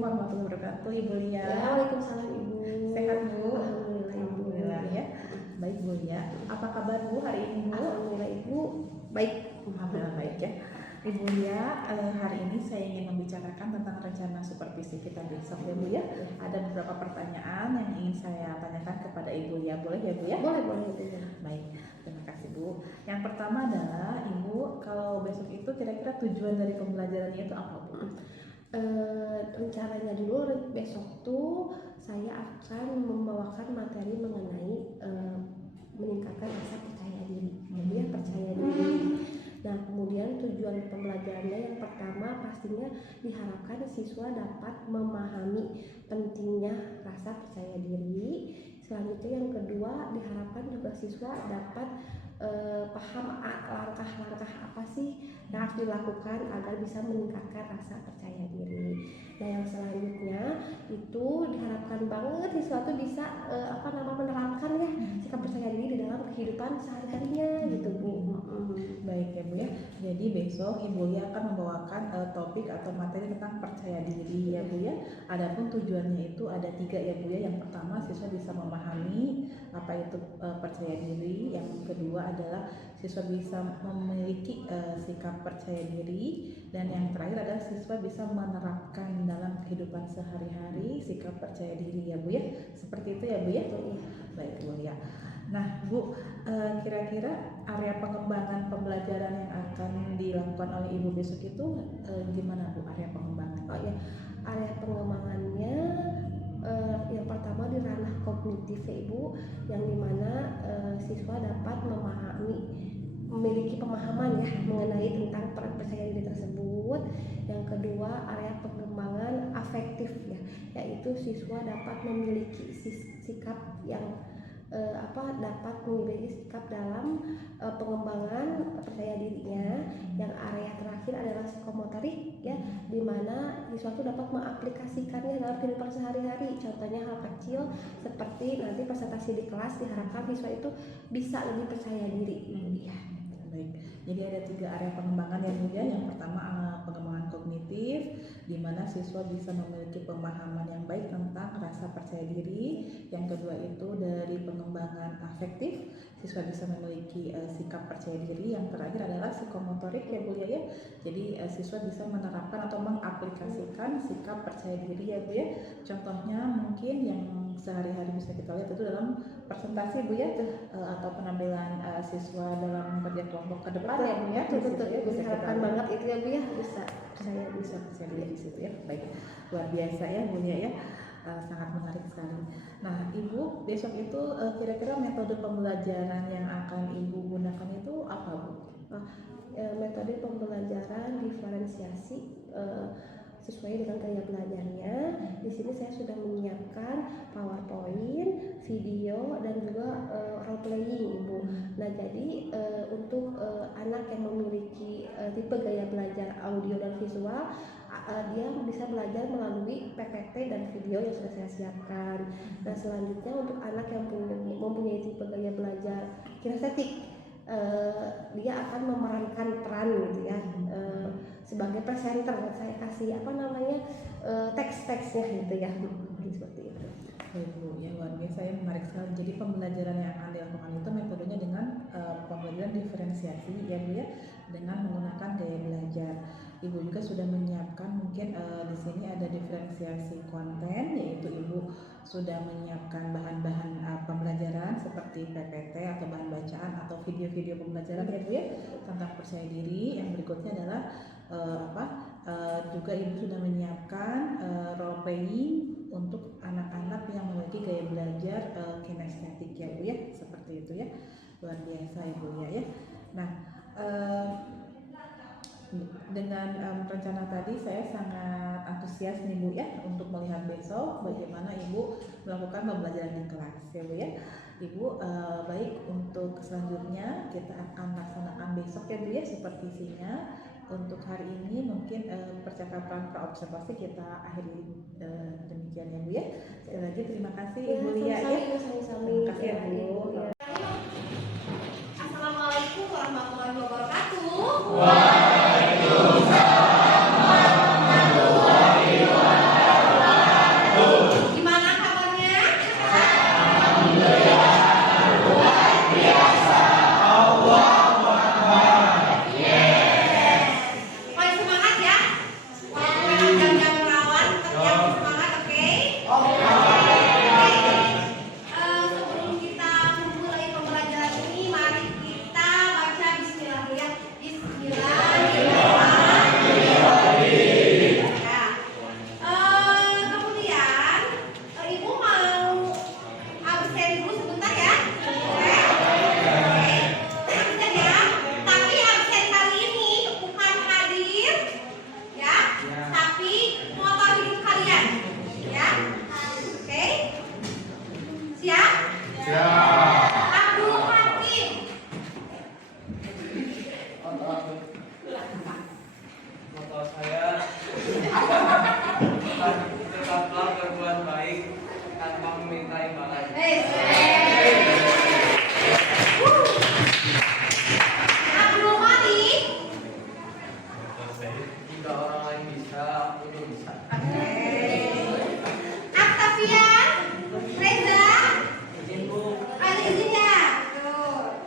warahmatullahi wabarakatuh, Ibu Lia. Ya, waalaikumsalam Ibu. Sehat Bu? Alhamdulillah Ibu. Ya. Baik Bu Lia. Apa kabar Bu hari ini Bu? Alhamdulillah Ibu. Baik. Alhamdulillah baik ya. Ibu Lia, hari ini saya ingin membicarakan tentang rencana supervisi kita besok ya Bu ya. Ada beberapa pertanyaan yang ingin saya tanyakan kepada Ibu Lia. Boleh ya Bu ya? Boleh Ibu. Baik, terima kasih Bu. Yang pertama adalah Ibu, kalau besok itu kira-kira tujuan dari pembelajarannya itu apa Bu? Rencananya dulu besok tuh saya akan membawakan materi mengenai meningkatkan rasa percaya diri. Jadi percaya diri. Nah, kemudian tujuan pembelajarannya yang pertama pastinya diharapkan siswa dapat memahami pentingnya rasa percaya diri. Selanjutnya yang kedua diharapkan juga siswa dapat paham langkah-langkah apa sih yang harus dilakukan agar bisa meningkatkan rasa percaya diri. Nah, yang selanjutnya itu diharapkan banget siswa itu bisa menerapkan ya sikap percaya diri di dalam kehidupan sehari-harinya gitu Bu. Baik ya Bu ya. Jadi besok Ibu Lia akan membawakan topik atau materi tentang percaya diri ya Bu ya. Adapun tujuannya itu ada 3 ya Bu ya. Yang pertama siswa bisa memahami apa itu percaya diri. Yang kedua adalah siswa bisa memiliki sikap percaya diri, dan yang terakhir adalah siswa bisa menerapkan dalam kehidupan sehari-hari sikap percaya diri ya Bu ya. Seperti itu ya Bu ya. Baik Bu ya. Nah Bu, kira-kira area pengembangan pembelajaran yang akan dilakukan oleh Ibu besok itu gimana Bu area pengembangan? Oh ya, area pengembangannya yang pertama di ranah kognitif ya Ibu, yang dimana siswa dapat memiliki pemahaman ya mengenai tentang percaya diri tersebut. Yang kedua area pengembangan afektif ya, yaitu siswa dapat memiliki sikap yang dapat memiliki sikap dalam pengembangan percaya dirinya. Yang area terakhir adalah psikomotorik ya, di mana siswa itu dapat mengaplikasikannya dalam kehidupan sehari-hari. Contohnya hal kecil seperti nanti presentasi di kelas, diharapkan siswa itu bisa lebih percaya diri ya. Baik, jadi ada 3 area pengembangan ya Bu ya. Yang pertama pengembangan kognitif, di mana siswa bisa memiliki pemahaman yang baik tentang rasa percaya diri. Yang kedua itu dari pengembangan afektif, siswa bisa memiliki sikap percaya diri. Yang terakhir adalah psikomotorik ya Bu ya. Jadi siswa bisa menerapkan atau mengaplikasikan sikap percaya diri ya Bu ya. Contohnya mungkin yang sehari-hari bisa kita lihat itu dalam presentasi Bu ya, atau penampilan siswa dalam kerja kelompok ke depan ya Bu ya. Betul, diharapkan banget itu ya Bu ya, bisa percaya diri di situ ya. Baik, luar biasa ya Bu ya. Sangat menarik sekali. Nah Ibu, besok itu kira-kira metode pembelajaran yang akan Ibu gunakan itu apa Bu? Metode pembelajaran diferensiasi sesuai dengan gaya belajarnya. Di sini saya sudah menyiapkan PowerPoint, video, dan juga role playing Ibu. Nah, jadi untuk anak yang memiliki tipe gaya belajar audio dan visual, dia bisa belajar melalui PPT dan video yang sudah saya siapkan. Nah, selanjutnya untuk anak yang mempunyai tipe gaya belajar kinestetik, dia akan memerankan peran gitu ya, sebagai presenter. Saya kasih teks-teksnya gitu ya, seperti itu. Baik Bu, ya luar biasa ya, menarik sekali. Jadi pembelajaran yang akan dilakukan itu metodenya dengan pembelajaran diferensiasi ya Bu ya, dengan menggunakan gaya belajar. Ibu juga sudah menyiapkan mungkin di sini ada diferensiasi konten, yaitu Ibu sudah menyiapkan bahan-bahan pembelajaran seperti PPT atau bahan bacaan atau video-video pembelajaran ya Bu ya tentang percaya diri. Yang berikutnya adalah juga Ibu sudah menyiapkan role playing untuk anak-anak yang memiliki gaya belajar kinestetik ya Bu ya, seperti itu ya. Luar biasa ya Bu ya. Nah, dengan rencana tadi saya sangat antusias nih Bu ya untuk melihat besok bagaimana Ibu melakukan pembelajaran di kelas ya Bu ya. Ibu, baik, untuk selanjutnya kita akan laksanakan besok ya Bu ya supervisinya. Untuk hari ini mungkin percakapan praobservasi kita akhiri demikian ya Bu ya. Sekali lagi terima kasih Ibu Lia ya. Terima kasih ya Bu. Assalamualaikum warahmatullahi wabarakatuh. Waalaikumsalam warahmatullahi wabarakatuh. Abdul Hakim. Moto saya tetaplah berbuat baik tanpa meminta imbalan. Abdul Malik. Jika orang lain bisa, aku juga bisa. Octavian. Reza. Izin Bu. Ada izin ya. Tuh.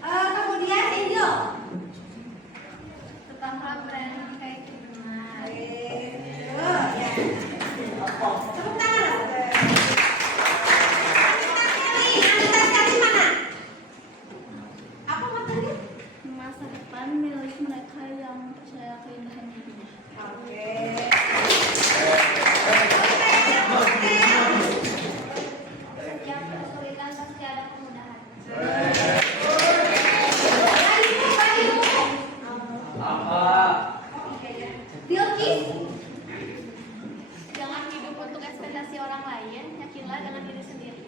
Kemudian Angel. Tetaplah berani benar. Tuh, ya. Tepuk tangan. Anita Kelly mana? Apa matanya? Masa depan milik mereka yang percaya keindahan dirinya. Oke. Setiap kesulitan pasti ada kemudahan. Bayu. Apa? Bilkis. Jangan hidup untuk ekspektasi orang lain, yakinlah dengan diri sendiri.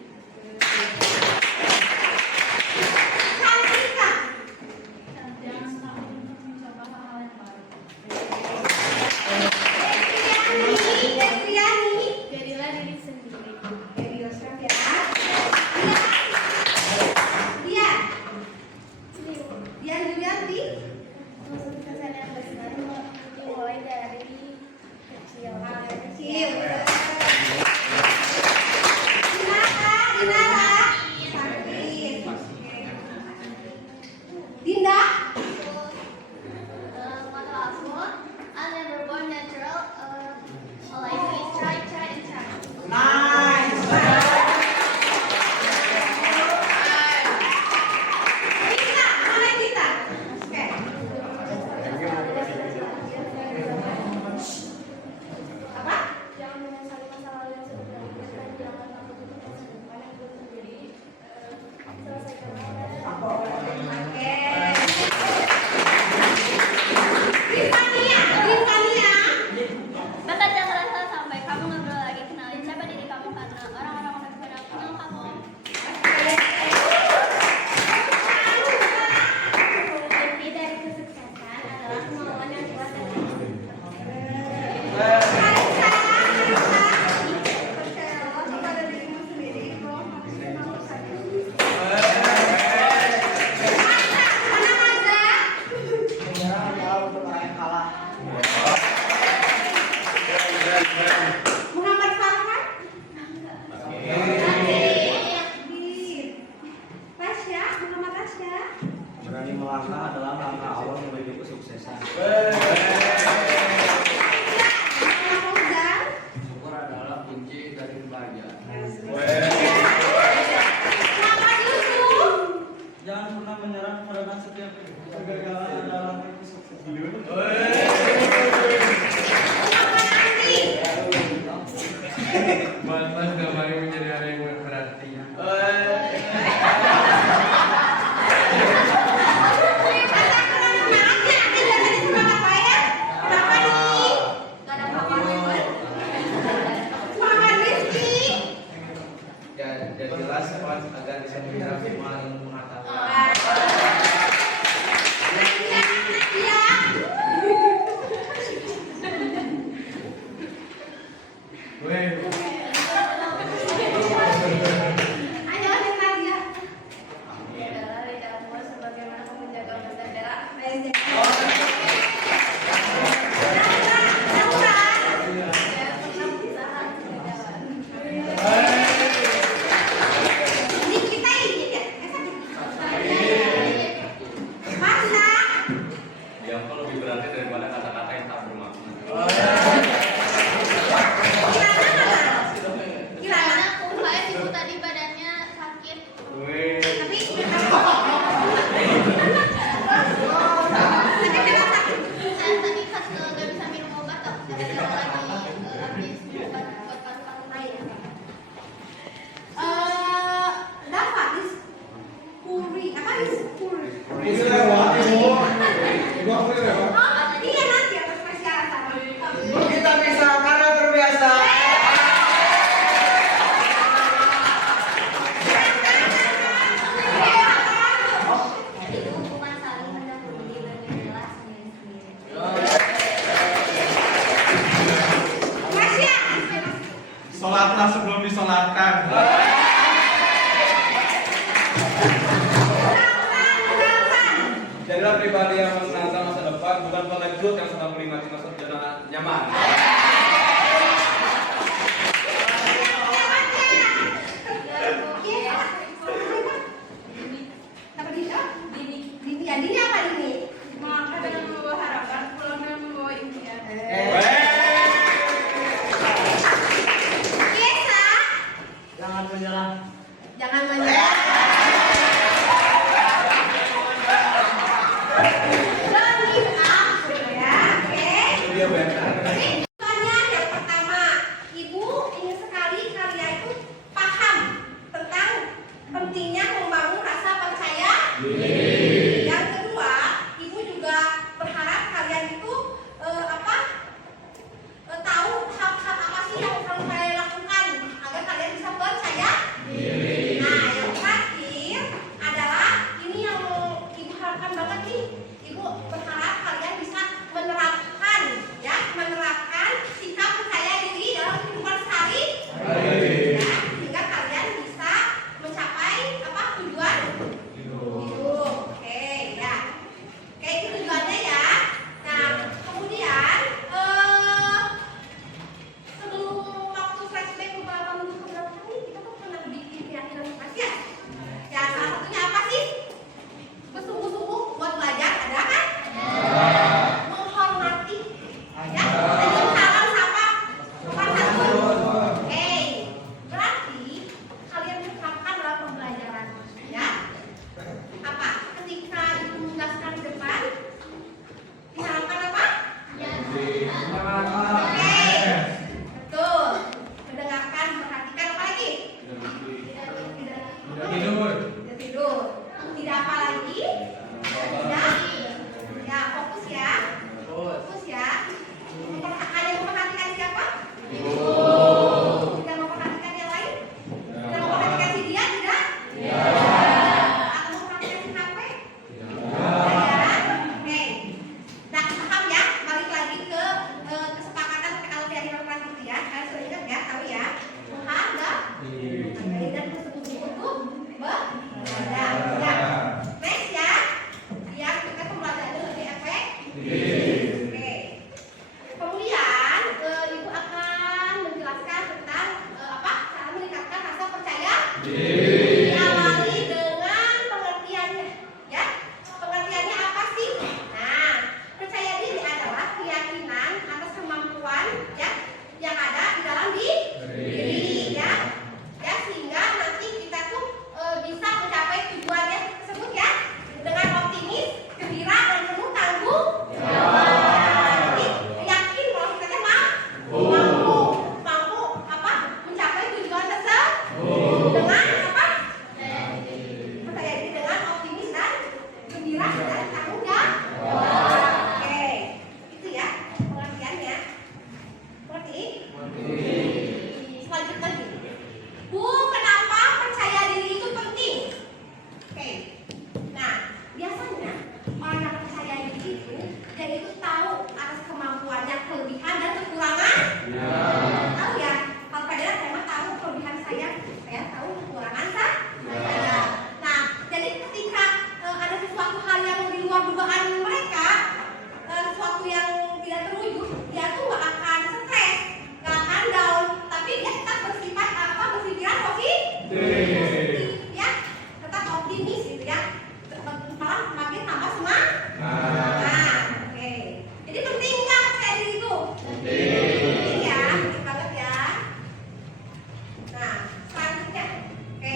Cantika. Jangan takut untuk mencoba hal-hal yang baru. Destriani. Jadilah diri sendiri. Jadi Yosef ya. Dia. Dia Julianti. Kesuksesan yang besar dimulai dari kecil. Kecil. Dinara. Sakit. Dinda. Motto aku, I never born natural. All I do is try, and try. Kita. Mana kita? Oke. Apa? Jangan menyesali masa lalu yang sudah dilakukan. Jangan takut untuk masa depan yang belum terjadi. Selesaikan Oke. Rifania. Bekerja keras sampai kamu ngobrol lagi. Kenalin siapa diri kamu karena orang-orang akan pada kenal kamu. Inti dari kesuksesan adalah kemauan yang kuat dan Menyerah adalah untuk orang yang kalah. Muhammad Farhan. Tasya, Muhammad Tasya. Berani melangkah adalah langkah awal menuju kesuksesan. Muhammad Fauzan. Syukur adalah kunci dari kebahagiaan. Muhammad Yusuf. Jangan pernah menyerah karena setiap kegagalan adalah kesuksesan. Muhammad Andi. Mas kembali menjadi hari yang berarti. Jadilah semua agar bisa mengira semua ilmu pengetahuan. adalah lidahmu sebagaimana kamu menjaga bendera. Jangan pernah berusaha untuk menjawab. Yang lebih berarti daripada kata-kata yang tak bermakna. Karena aku lihat ibu tadi badannya sakit. Saya tadi pas nggak bisa minum obat, tapi gara-gara lagi habis obat buat paru-paru lain. Kita bisa karena terbiasa. memaafkan. Jadilah pribadi yang mengenal masa depan, bukan pengecut yang suka menikmati masa zona nyaman. Dini apa ini? Melangkah dengan membawa harapan, pulang dengan membawa impian. Biasa. Jangan menyerah. Jangan menyerah. Don't give up, ya. Oke. Itu dia benar. Soalnya yang pertama, Ibu ingin sekali kalian itu paham tentang pentingnya membangun rasa percaya diri. Yang kedua, Ibu juga berharap kalian itu tahu hal-hal apa sih yang perlu kalian lakukan agar kalian bisa percaya diri. Nah, yang terakhir adalah ini yang Ibu harapkan banget nih. Ibu berharap kalian bisa menerapkan sikap percaya diri dalam kehidupan sehari. Ya, sehingga kalian bisa mencapai tujuan hidup. Oke, ya. Oke, itu tujuannya ya. Nah, kemudian sebelum waktu flashback beberapa minggu ke belakang ini kita tuh pernah bikin keyakinan apa sih ya? Ya, salah satunya apa sih? Bersungguh-sungguh buat belajar, ada kan? Menghormati, ya. Tadi salam sama sopan santun. Oke, berarti kalian terapkan dalam pembelajaran, ya. Apa? Ketika dijelaskan di depan, diharapkan apa? Oke, betul. Mendengarkan, perhatikan apa lagi? Tidak tidur. Tidak apa lagi? Tidak. Ya, fokus ya. Fokus ya. Hanya memperhatikan siapa? Tidak memperhatikan yang lain? Tidak memperhatikan si dia, tidak? Atau memperhatikan si HP? Oke. Nah, paham ya? Balik lagi ke kesepakatan kalau keyakinan orang itu ya. Kalian sudah ingat ya? Tahu ya? Tuhan dan bersekutu untuk belajar. Ya. Next ya. Biar kita pembelajarannya lebih efektif. Oke. Kemudian Ibu akan menjelaskan tentang cara meningkatkan rasa percaya diri. Diawali dengan pengertiannya, ya. Pengertiannya apa sih? Nah, percaya diri adalah keyakinan atas kemampuan ya yang ada di dalam diri, ya. Ya, sehingga nanti kita tuh bisa mencapai tujuannya tersebut ya dengan optimis, gembira dan penuh tanggung jawab. Jadi yakin kalau kita mampu mencapai tujuan tersebut dengan apa? Percaya diri dengan optimis dan gembira dan tanggung jawab. Oke, itu ya pengertiannya. Mengerti? Selanjutnya nih. Bu, kenapa percaya diri itu penting? Oke. Nah, biasanya orang yang percaya diri itu dia itu tahu atas kemampuannya, kelebihan dan kekurangan. Tahu ya? Kalau pada saya mah tahu kelebihan saya tahu kekurangan saya. Nah, jadi ketika ada sesuatu hal yang di luar dugaan mereka, sesuatu yang tidak terwujud, dia tuh gak akan stres, gak akan down, tapi dia tetap bersifat berpikiran positif, ya, tetap optimis gitu ya, malah makin tambah semangat. Nah, oke. Jadi penting nggak percaya diri itu? Penting ya, penting banget ya. Nah, selanjutnya, oke.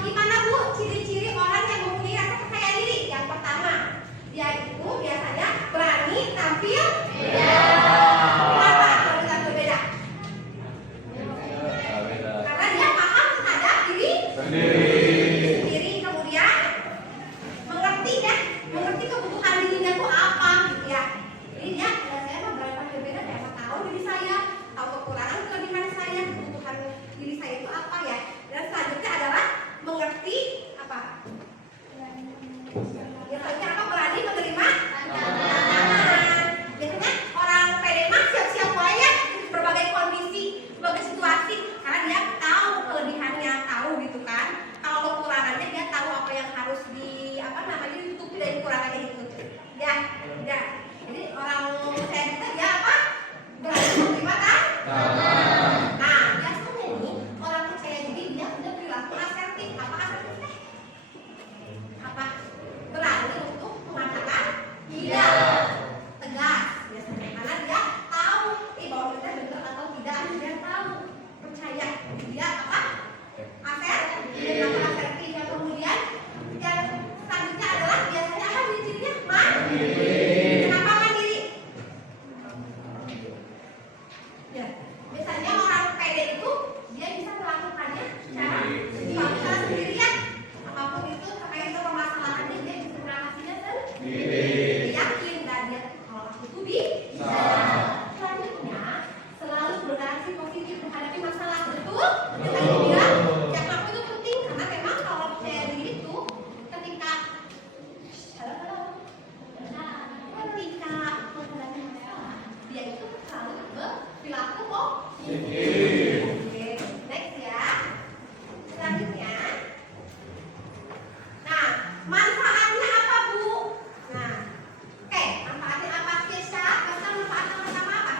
Gimana Bu ciri-ciri orang yang mempunyai rasa percaya diri? Yang pertama, dia itu biasanya berani tampil beda. Kenapa kalau kita berbeda? Karena dia paham terhadap diri sendiri, kemudian mengerti kebutuhan dirinya itu apa gitu ya. Jadi dia saya mah berani berbeda, saya tahu diri saya, tahu kekurangan kelebihan saya, kebutuhan diri saya itu apa ya. Dan selanjutnya adalah mengerti apa? Biasanya apa? Berani menerima tantangan. Biasanya orang pede mah siap-siap aja berbagai kondisi, berbagai situasi, karena dia Ya, biasanya orang pede itu dia bisa melakukannya secara sendirian. Apapun itu terkait dengan permasalahannya dia bisa mengatasinya sendiri. Dia yakin dan dia kalau aku tuh bisa. Selanjutnya selalu berreaksi positif menghadapi masalah, betul? Dia yang aku itu penting karena memang kalau percaya diri itu ketika menghadapi masalah dia itu selalu berperilaku positif. Oke, next ya. Selanjutnya, nah manfaatnya apa Bu? Nah, oke, manfaatnya apa Kesha? Kesha manfaat yang pertama apa?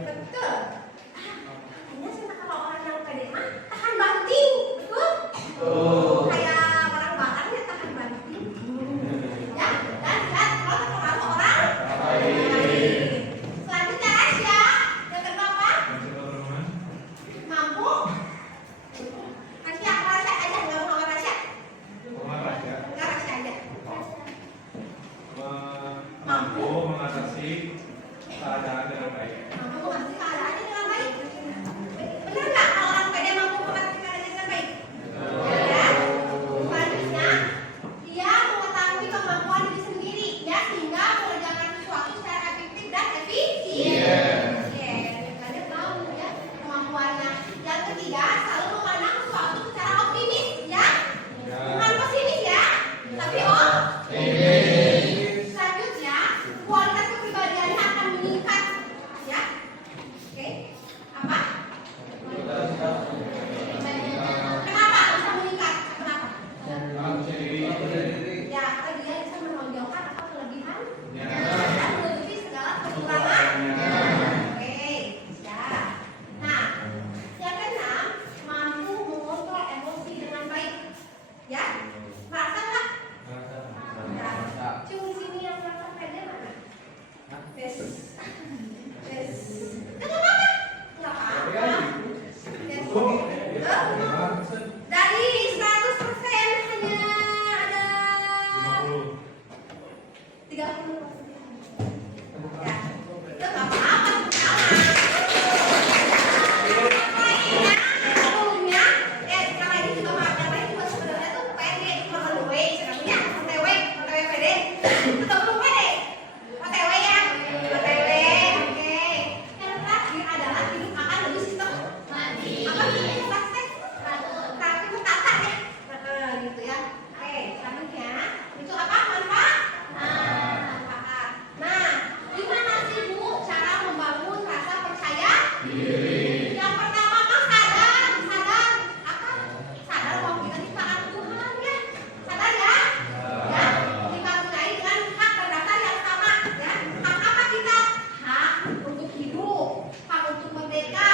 Betul. Kayaknya saya kalau orang yang pede mah tahan banting, betul? Kayak orang Batak ya tahan banting. Ya, dan kalau terpengaruh orang lain. Selanjutnya Rasya, yang kedua apa? Mampu. Rasya, Rasya aja, nggak mau Rasya. Nggak Rasya aja. Mampu mengatasi keadaan dengan baik. Mampu mengatasi keadaannya dengan baik. Benar nggak kalau orang pede mampu mengatasi keadaannya dengan baik? Ya. Selanjutnya, dia mengetahui kemampuan diri sendiri, ya sehingga mengerjakan sesuatu secara efektif dan efisien. Oke, kalian tahu ya kemampuannya. Yang ketiga, selalu memandang sesuatu secara optimis, ya. Bukan pesimis ya, tapi optimis. Selanjutnya, kualitas kepribadiannya akan meningkat, ya. Oke, apa? Kenapa bisa meningkat? Kenapa? Ya, karena dia bisa menonjolkan apa kelebihan dan menutupi segala kekurangannya. Oke, ya. Nah, yang keenam, mampu mengontrol emosi dengan baik. Ya, merasa nggak? Ya. Cium sini yang merasa pede mana? Tes. Kenapa? Nggak apa-apa. Tes. Dari 100% hanya ada 30%. Ya, itu nggak apa-apa, sama. Umumnya, sekarang ini juga yang lain juga sebenarnya tuh pede, cuma OTW, sebenarnya OTW pede, atau belum pede? OTW ya, OTW, oke. Yang terakhir adalah hidup akan lebih sistematis. Apa sih sistematis? Tapi tertata ya, gitu ya. Oke, selanjutnya itu apa manfaat? Manfaat. Nah, gimana sih Bu cara membangun rasa percaya diri? Yang pertama mah sadar apa? Sadar bahwa kita ciptaan Tuhan ya. Sadar ya? Ya, dikaruniai dengan hak berdasar yang sama ya. Hak apa kita? Hak untuk hidup, hak untuk merdeka,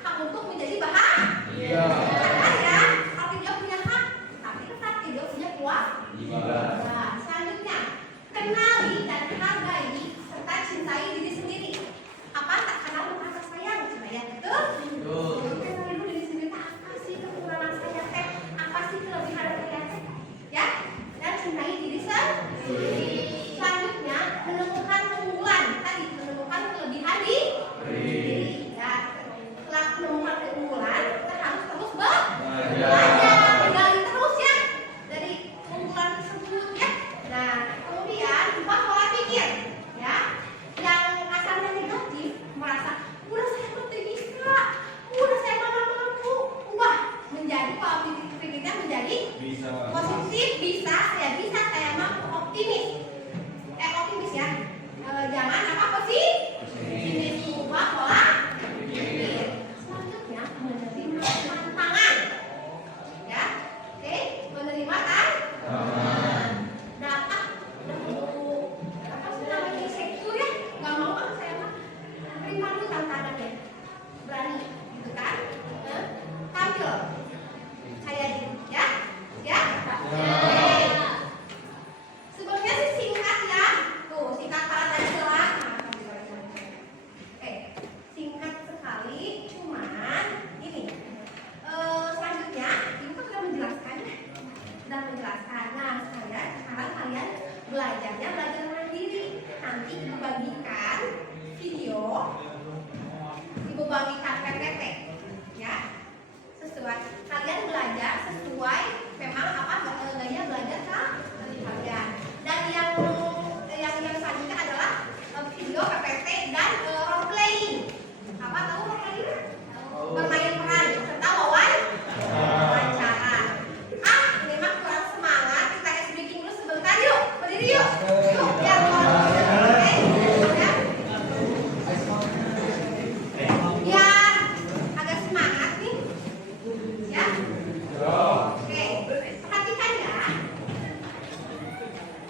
hak untuk menjadi bahagia. Sadar ya? Tapi dia punya hak, tapi tetap dia punya kewajiban. Nah, selanjutnya kenali dan hargai serta cintai diri sendiri. Apa tak kenal maka sayang, sayang betul? Kenali dulu diri sendiri. Apa sih kekurangan saya teh? Apa sih kelebihan saya teh? Ya, dan cintai diri sendiri. Selanjutnya menemukan keunggulan. Tadi menemukan kelebihan diri. Ya, setelah menemukan keunggulan, kita harus terus belajar, gali terus ya dari keunggulan tersebut ya. Nah, kemudian ubah pola pikir ya. Yang asalnya negatif merasa udah saya mesti bisa, udah saya mampu, ubah menjadi pola pikirnya menjadi positif, bisa, saya mampu, optimis. Optimis ya. Jangan apa positif, ubah pola pikir. Selanjutnya menerima tantangan. Ya, oke, menerima tantangan. Nah, apa sih namanya insecure ya? Gak mau kan saya mah. Terima dulu tantangannya. Berani, gitu kan? Tampil. Saya ya, ya. Oke. nanti ibu bagikan video, ibu bagikan PPT, ya. Sesuai kalian belajar sesuai memang apa gaya belajar kalian. Dan yang selanjutnya adalah video PPT dan role playing. Apa tahu role playing? Bermain peran serta wawancara. Memang kurang semangat, kita ice breaking dulu sebentar yuk. Berdiri yuk. Yuk, biar biar agak semangat nih. Ya. Oke, perhatikan ya.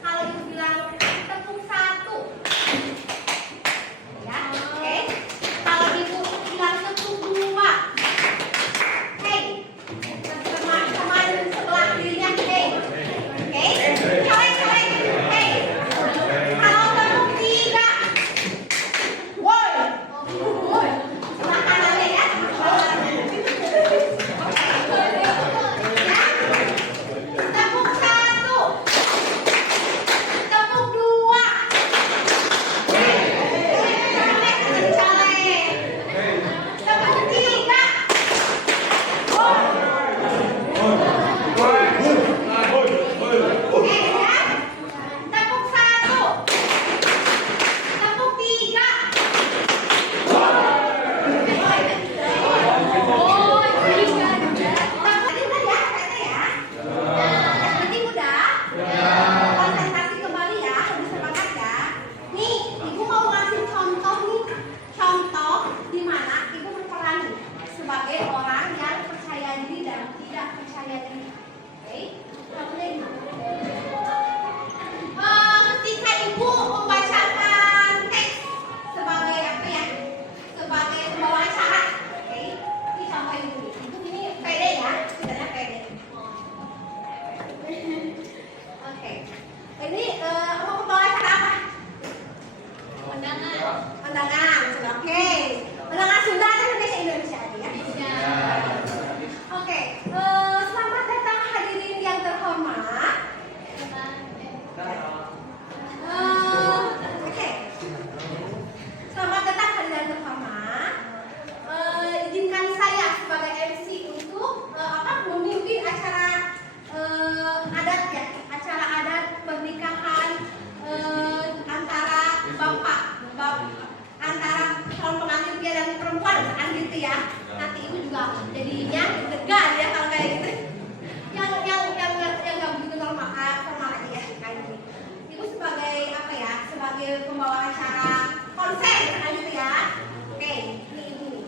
Kalau ibu bilang tepuk 1. Ya, oke. Kalau ibu bilang tepuk 2. Hey, teman-teman sebelah dirinya, hey. Oke, colek. Hey. Kalau tepuk 3. Woi. Sebelah kanannya ya. Tepuk 1. Tepuk 2. Tepuk 3. Tepuk 1. Tepuk 3. Tadi udah ya, PT ya. Yang penting udah. Konsentrasi kembali ya, lebih semangat ya. Nih, ibu mau ngasih contoh nih. Contoh di mana ibu berperan sebagai orang yang percaya diri dan tidak percaya diri. Oke? Contohnya gimana? Ketika ibu membacakan teks sebagai apa ya? Sebagai pembawa acara. Oke? Ini contoh ibu nih. Ibu ini pede ya, sebenarnya pede. Oke. Ini mau pembawa acara apa? Undangan. Oke. Undangan Sunda atau Indonesia aja ya? Oke. Selamat datang hadirin yang terhormat. Oke. Selamat datang hadirin yang terhormat. Izinkan saya sebagai MC untuk memimpin acara adat ya, acara adat pernikahan antara antara calon pengantin pria dan perempuan kan gitu ya. Nanti ibu juga jadinya deg-degan ya kalau kayak gitu. Yang nggak begitu formal aja ya kayak gini. Ibu sebagai apa ya? Sebagai pembawa acara konser kan gitu ya. Oke, ini ibu nih.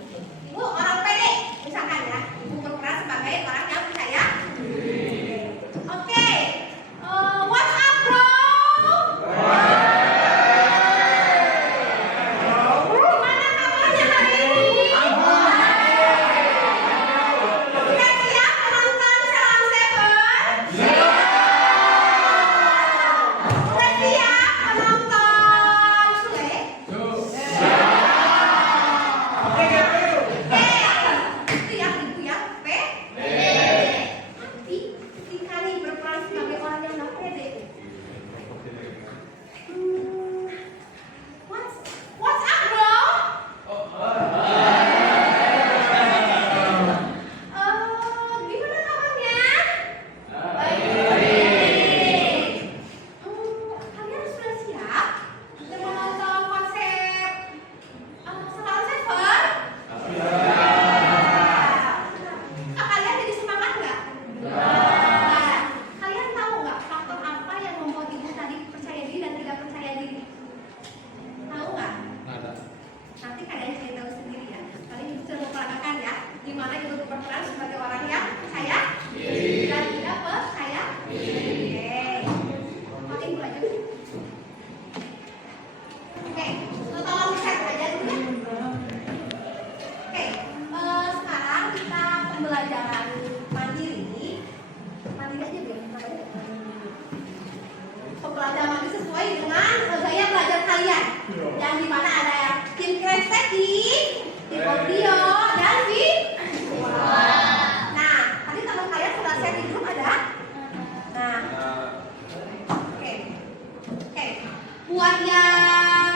Ibu orang pede misalkan ya. Ibu berperan sebagai orang yang percaya. Oke. What's up, bro? Gimana kabarnya hari ini? Sudah siap menonton Salam Seven? Sudah siap menonton Sule? Itu yang pede. Nanti ketika nih berperan sebagai orang yang nggak pede. What's up, bro? Gimana kabarnya? Kalian sudah siap untuk menonton konser Salam Seven? Kalian jadi semangat nggak? Kalian tahu nggak faktor apa yang membuat ibu tadi percaya diri dan tidak percaya diri? Tahu nggak? Nanti kalian cari tahu sendiri ya. Kalian ibu sudah memperagakan ya, di mana ibu berperan sebagai orang yang percaya dan tidak percaya. Oke, ibu lanjut. Oke, tolong cek aja dulu ya. Oke, sekarang kita pembelajaran mandiri. Mandiri aja deh, pembelajaran mandiri sesuai dengan gaya belajar kalian. Yang dimana ada tim kinestetik, tim audio, dan visual. Nah, tadi teman kalian sudah share di grup ada? Nah, oke. Buat yang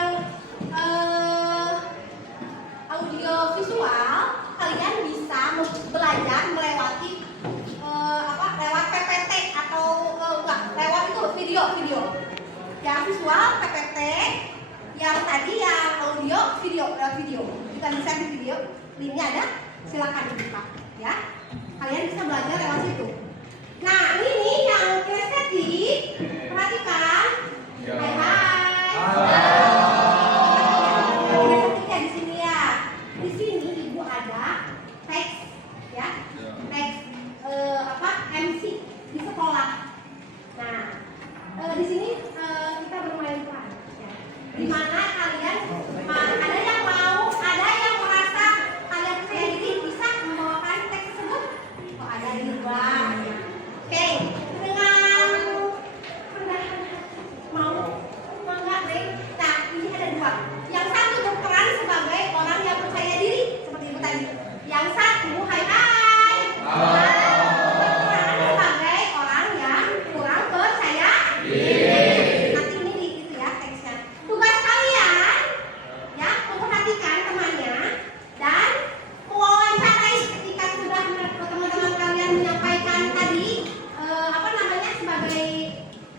video. Yang visual PPT, yang tadi yang audio video. Kita bisa di video, linknya ada, silakan dibuka ya. Kalian bisa belajar lewat situ. Nah ini yang kinestetik, perhatikan. Hai. Kinestetiknya di sini ya. Di sini ibu ada teks ya, teks MC di sekolah. Nah di sini kita bermain peran. Ya. Di mana kalian ada yang mau, ada yang merasa kalian percaya diri bisa membawakan teks tersebut? Oh ada di luar. Oke, dengan rendahan mau enggak deh. Nah ini ada dua. Yang satu berperan sebagai orang yang percaya diri seperti itu tadi. Yang satu hai. Berperan sebagai orang yang kurang percaya diri. Nanti ini di itu ya teksnya. Tugas kalian ya memperhatikan temannya dan mewawancarai ketika sudah teman-teman kalian menyampaikan tadi sebagai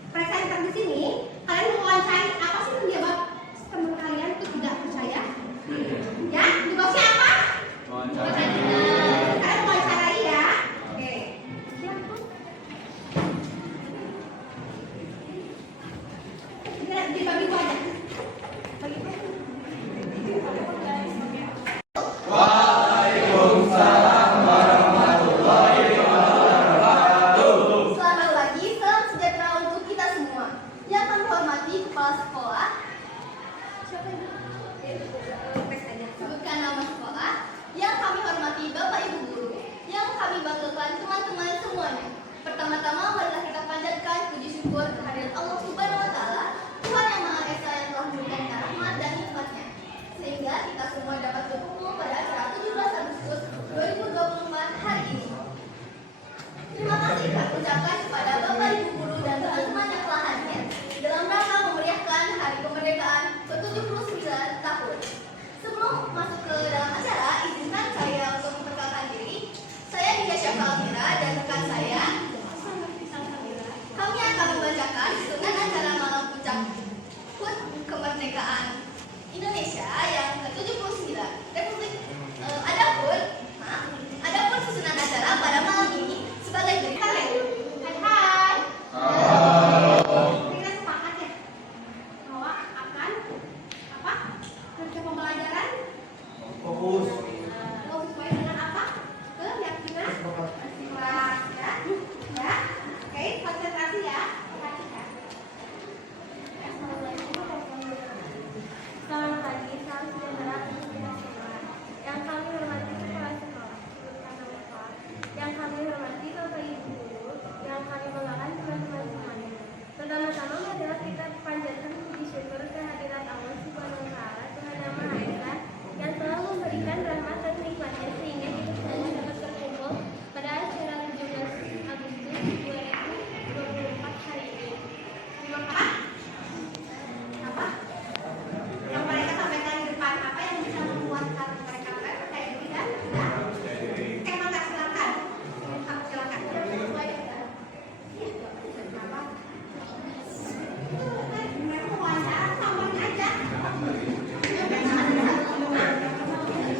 presenter di sini, kalian mewawancarai apa sih penyebab teman kalian itu tidak percaya? Ya, tugasnya apa? Kalian mewawancarai ya. Oke. Silakan. Dibagi dua aja. Waalaikumsalam warahmatullahi wabarakatuh. Selamat pagi, salam sejahtera untuk kita semua. Yang kami hormati kepala sekolah. Siapa ini? Sebutkan nama sekolah. Yang kami hormati Bapak Ibu guru. Yang kami banggakan teman-teman semuanya. Pertama-tama marilah kita panjatkan puji syukur kehadirat Allah Subhanahu wa taala, Tuhan yang Maha Esa yang telah memberikan rahmat dan nikmatnya. Sehingga kita semua dapat berkumpul pada acara 17 Agustus 2024 hari ini. Terima kasih kami ucapkan kepada Bapak Ibu guru dan teman-teman yang telah hadir dalam rangka memeriahkan Hari Kemerdekaan ke-79 tahun. Sebelum masuk ke dalam acara, izinkan saya untuk memperkenalkan diri. Saya Dinda Syafa Almira dan rekan saya kami akan membacakan dengan acara malam puncak HUT Kemerdekaan Indonesia yang ke-79 Republik. Adapun susunan acara pada malam ini sebagai berikut. Hai. Kita sepakat ya bahwa akan apa? Kerja pembelajaran Fokus. sesuai dengan apa? Keyakinan keras ya. Ya. Oke, konsentrasi ya. Perhatikan. Selamat pagi, salam sejahtera untuk kita semua. Yang kami hormati kepala sekolah, sebutkan nama sekolah. Yang kami hormati Bapak Ibu guru, yang kami banggakan teman-teman semuanya. Pertama-tama adalah kita panjatkan puji syukur kehadirat Allah Subhanahu wa taala, Tuhan yang Maha Esa, yang telah memberikan rahmat dan nikmatnya sehingga kita semua dapat berkumpul pada acara 17 Agustus 2024 hari ini. Terima kasih. Apa? Yang mereka sampaikan di depan apa yang bisa membuatkan mereka percaya diri dan emang nggak silakan. Silakan. Mereka wawancara samanya aja.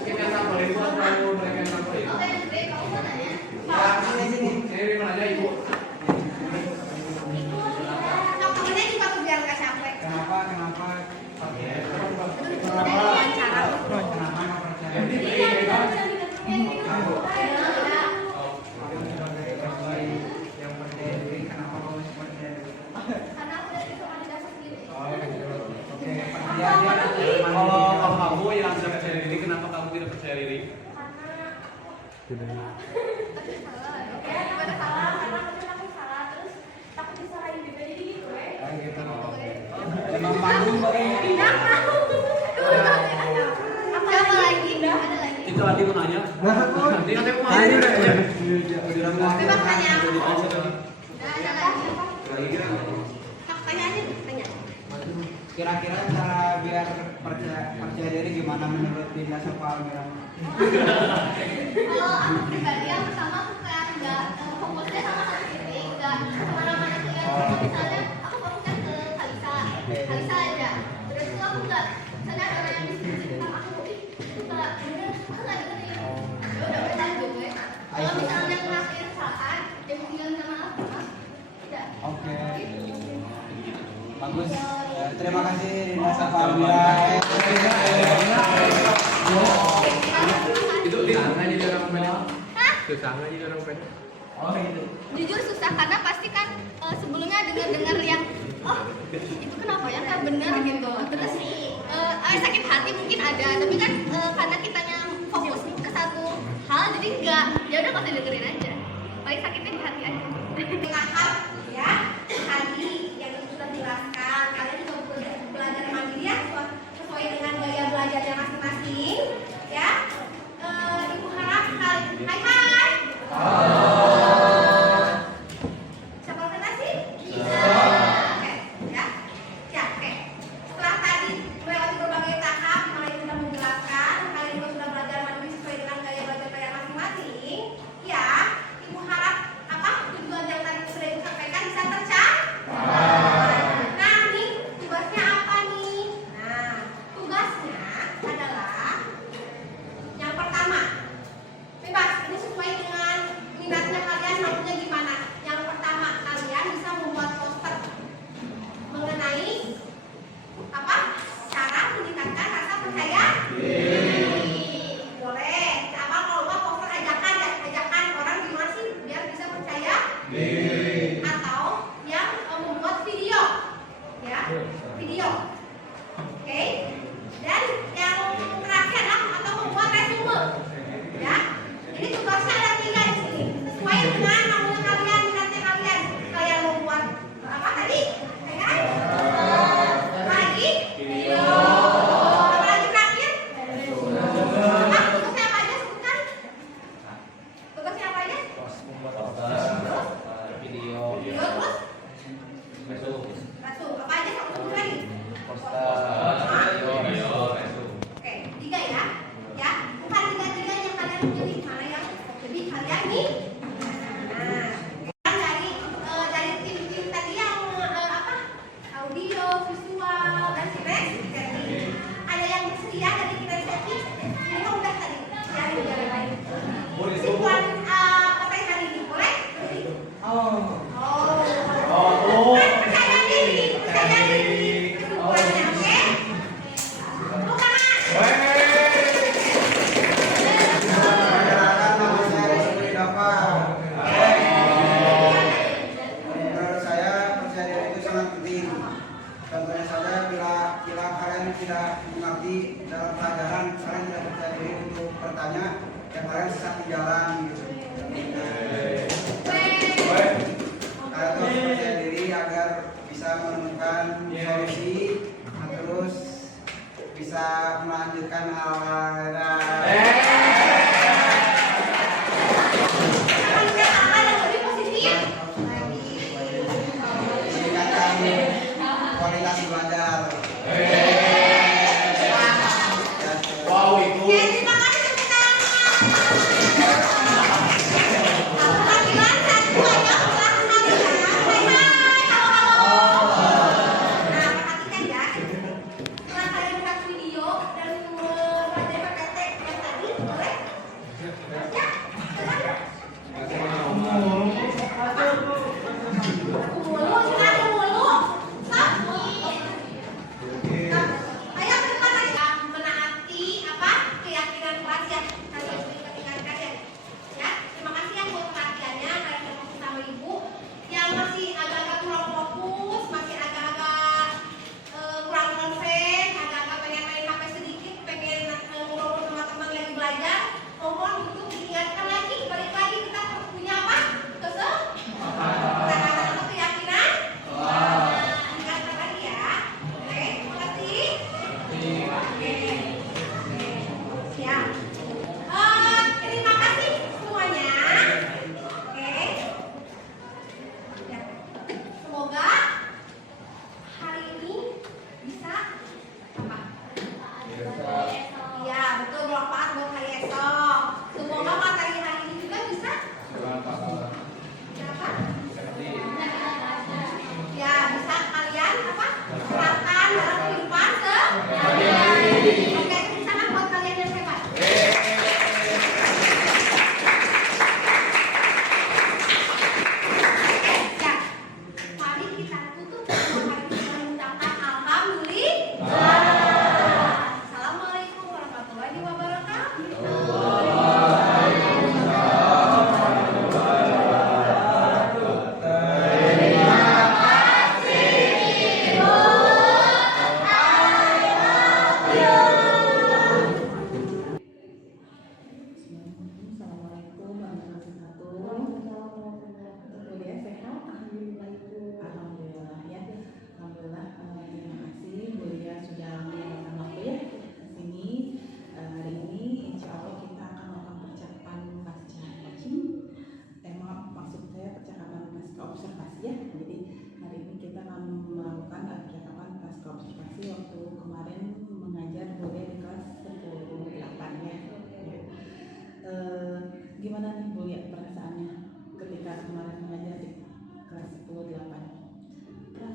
Kita sampai buat tahu mereka sampai. Oke, baik, kamu mau nanya? Sini mana aja ibu? Temennya juga tuh biar nggak capek. Kenapa pakai Wawancara. kenapa nggak percaya? Yang percaya diri, kenapa kamu percaya diri? Karena aku udah bisa kandidasi sendiri. Oke, Kalau kamu yang tidak percaya diri, kenapa kamu tidak percaya diri? Karena salah, karena aku salah, terus takut disalahin juga jadi gitu gitu. Emang Bandung baru. Apa lagi? Ada lagi? Itu tadi mau nanya. Nanti aku mau nanya. Bebas tanya. Ada lagi? Tanya aja, tanya. Kira-kira cara biar percaya diri gimana menurut Dinda Syafa Almira? Kalau aku pribadi yang pertama aku kayak nggak fokusnya sama satu titik, nggak kemana-mana kelihatan. Misalnya aku fokus Oke. Bagus. Terima kasih Rina Safamila. Itu ditangga jadi orang pendek. Hah? Ditangga jadi orang pendek. Oh gitu. Jujur susah karena pasti kan sebelumnya dengar yang oh itu kenapa ya nggak benar gitu. Terus sakit hati mungkin ada, tapi kan karena kitanya fokus ke satu hal jadi enggak. Ya udah nggak usah dengerin aja. Paling sakitnya di hati aja. Tahap ya tadi yang sudah dijelaskan, kalian juga belajar mandiri ya sesuai dengan gaya belajarnya masing-masing ya. Ibu harap kalian hai siapa presentasi? Oke ya oke. Setelah tadi melewati berbagai tahap kalian sudah menjelaskan, kalian juga sudah belajar mandiri sesuai dengan gaya belajar kalian masing-masing ya. Ibu harap apa tujuan yang tadi sudah ibu sampaikan bisa tercapai. Nah nih tugasnya apa nih? Nah tugasnya adalah yang pertama bebas, ini sesuai dengan minatnya kalian maunya gimana. Yang pertama kalian bisa membuat poster mengenai apa cara meningkatkan rasa percaya diri. Boleh. Apa kalau nggak poster ajakan ya, ajakan orang gimana sih biar bisa percaya diri. Atau yang membuat video ya, video. Oke. Dan yang terakhir adalah atau membuat resume ya. Ini tugasnya ada 3 di sini. Sesuai dengan maunya kalian, minatnya kalian. Kalian mau buat apa tadi? Ya kan? Lagi video. Apa lagi terakhir? Apa? Tugasnya apa aja sebutkan? Tugasnya apa aja? Video. Video terus? Masuk. Resume. Apa aja kamu sebut lagi? Video. Oke, 3 ya. Ya, bukan 3-3 yang kalian pilih, mana yang lebih kalian nih. Nah, dari tim-tim tadi yang apa? Audio, visual, dan kinestetik. Ada yang bersedia dari kinestetik? Ini udah tadi. Yang lain. Simpulan materi hari ini boleh? Oh. Kan percaya diri, percaya diri. Simpulannya, oke? Bukan. Menurut saya percaya diri itu sangat penting. Contohnya saja bila kalian tidak mengerti dalam pelajaran, kalian tidak percaya diri untuk bertanya, ya kalian sesat di jalan gitu. Kalian harus percaya diri agar bisa menemukan solusi, terus bisa melanjutkan hal-hal Meningkatkan hal yang lebih positif. meningkatkan kualitas belajar. Oke, terima kasih tepuk tangan. Panggilan 1 aja kelas kalian. Hai hai, halo. Nah, perhatikan ya. Setelah kalian buka video dan belajar PPT yang tadi,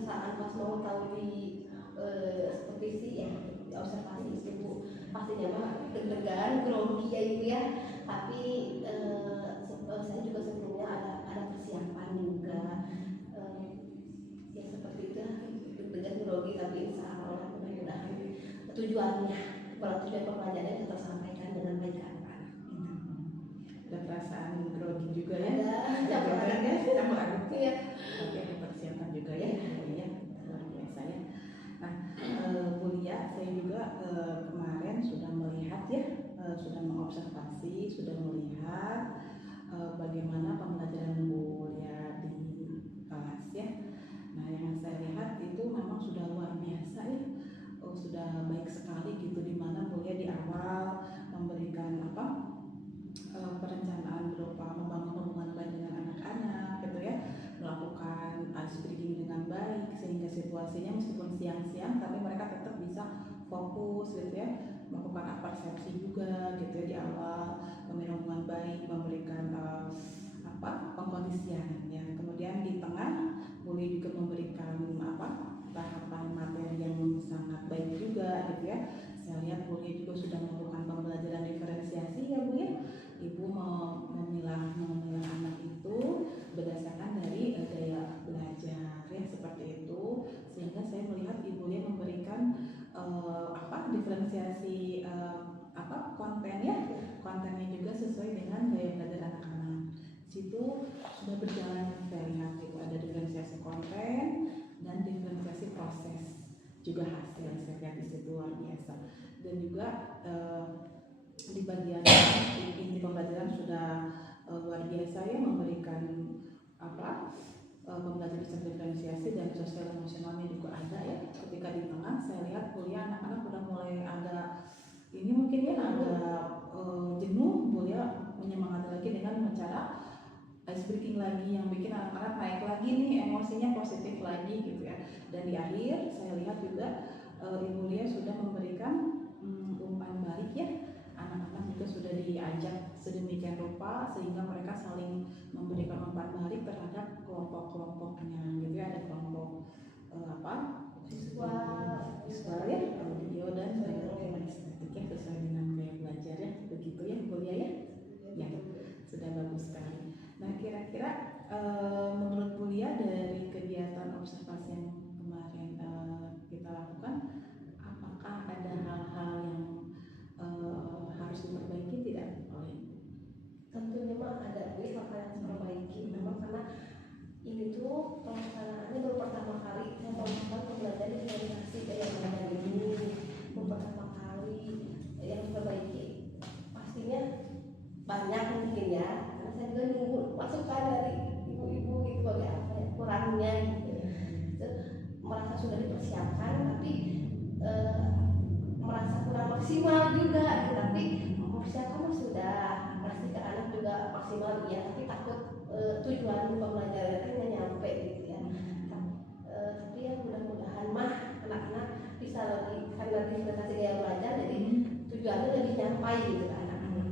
perasaan pas mau tahu di supervisi ya, di observasi itu Bu, pastinya mah deg-degan, grogi ya Ibu ya. Tapi saya juga sebelumnya ada persiapan juga. Ya seperti itu deg-degan, grogi, tapi insya Allah mudah-mudahan tujuan pembelajarannya tersampaikan dengan baik kan Pak. Ada perasaan grogi juga ya. Ada Campur aduk ya, campur aduk. Iya. Tapi ada persiapan juga ya, ya luar biasa ya. Nah, Bu Lia, saya juga kemarin sudah melihat ya, sudah mengobservasi, sudah melihat bagaimana pembelajaran Bu Lia di kelas ya. Nah, yang saya lihat itu memang sudah luar biasa ya. Sudah baik sekali gitu, dimana Bu Lia di awal memberikan perencanaan berupa membangun hubungan baik dengan anak-anak gitu ya, melakukan ice breaking dengan baik sehingga situasinya meskipun siang-siang tapi mereka tetap bisa fokus gitu ya, melakukan persepsi juga gitu ya di awal, memberikan hubungan baik, memberikan pengkondisian ya. Kemudian di tengah boleh juga memberikan tahapan materi yang sangat baik juga gitu ya. Saya lihat Bu Lia juga sudah melakukan pembelajaran diferensiasi ya Bu ya. Ibu memilah anak itu berdasarkan dari gaya belajar ya, seperti itu, sehingga saya melihat Ibu Lia memberikan diferensiasi kontennya juga sesuai dengan gaya belajar anak-anak. Situ sudah berjalan, saya lihat itu ada diferensiasi konten dan diferensiasi proses, juga hasil saya lihat di situ luar biasa. Dan juga di bagian inti pembelajaran sudah luar biasa ya, memberikan pembelajaran diferensiasi dan sosial emosionalnya juga ada ya. Ketika di tengah saya lihat kuliah anak-anak udah mulai ada ini mungkin ya agak jenuh, Bulia menyemangati lagi dengan cara ice breaking lagi yang bikin anak-anak naik lagi nih emosinya positif lagi gitu ya. Dan di akhir saya lihat juga Ibu Lia sudah memberikan umpan balik ya, anak-anak juga sudah diajak sedemikian rupa sehingga mereka saling memberikan umpan balik terhadap kelompok-kelompoknya gitu ya. Ada kelompok siswa ya, audio dan estetik ya, sesuai dengan gaya belajar ya, begitu ya Bu Lia ya. Ya, sudah bagus sekali. Nah, kira-kira menurut Bu Lia dari kegiatan observasi yang kemarin kita lakukan, apakah ada hal-hal yang harus diperbaiki tidak oleh Ibu? Tentunya mah ada hal yang harus diperbaiki. Memang karena ini tuh pelaksanaannya baru pertama kali saya melakukan pembelajaran diferensiasi gaya belajar ini, baru pertama kali yang diperbaiki. Pastinya banyak mungkin ya, karena saya juga nunggu masukan dari ibu-ibu gitu bagi apa ya kurangnya gitu. Merasa sudah dipersiapkan tapi merasa kurang maksimal juga gitu. Tapi persiapan sudah pasti ke anak juga maksimal ya, tapi takut tujuan pembelajarannya nyampe gitu ya. Tapi ya mudah-mudahan mah anak-anak bisa lebih, karena diferensiasi gaya belajar jadi tujuannya lebih nyampai gitu kan anak-anak.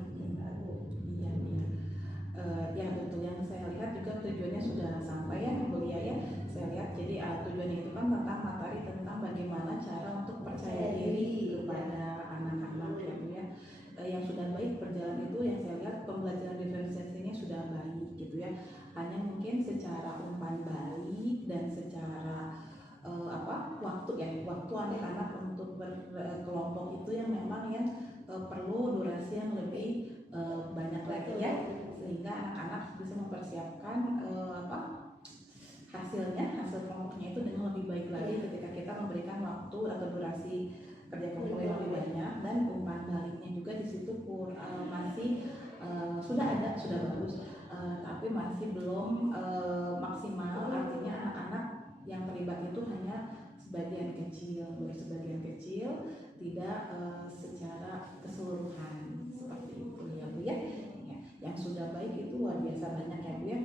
Ya betul, yang saya lihat juga tujuannya sudah sampai ya Bu Lia ya. Saya lihat jadi tujuannya itu kan tentang materi tentang bagaimana cara untuk percaya diri kepada anak-anak ya Bu ya. Yang sudah baik berjalan itu yang saya lihat pembelajaran diferensiasinya sudah baik gitu ya. Hanya mungkin secara umpan balik dan secara waktu anak-anak untuk berkelompok itu yang memang yang perlu durasi yang lebih banyak lagi ya, sehingga anak-anak bisa mempersiapkan hasil kelompoknya itu dengan lebih baik lagi ketika kita memberikan waktu atau durasi kerja kelompok yang lebih banyak. Dan umpan baliknya juga di situ masih sudah bagus, tapi masih belum maksimal. Artinya anak-anak yang terlibat itu hanya sebagian kecil, tidak secara keseluruhan seperti itu ya Bu ya. Yang sudah baik itu luar biasa banyak ya Bu ya.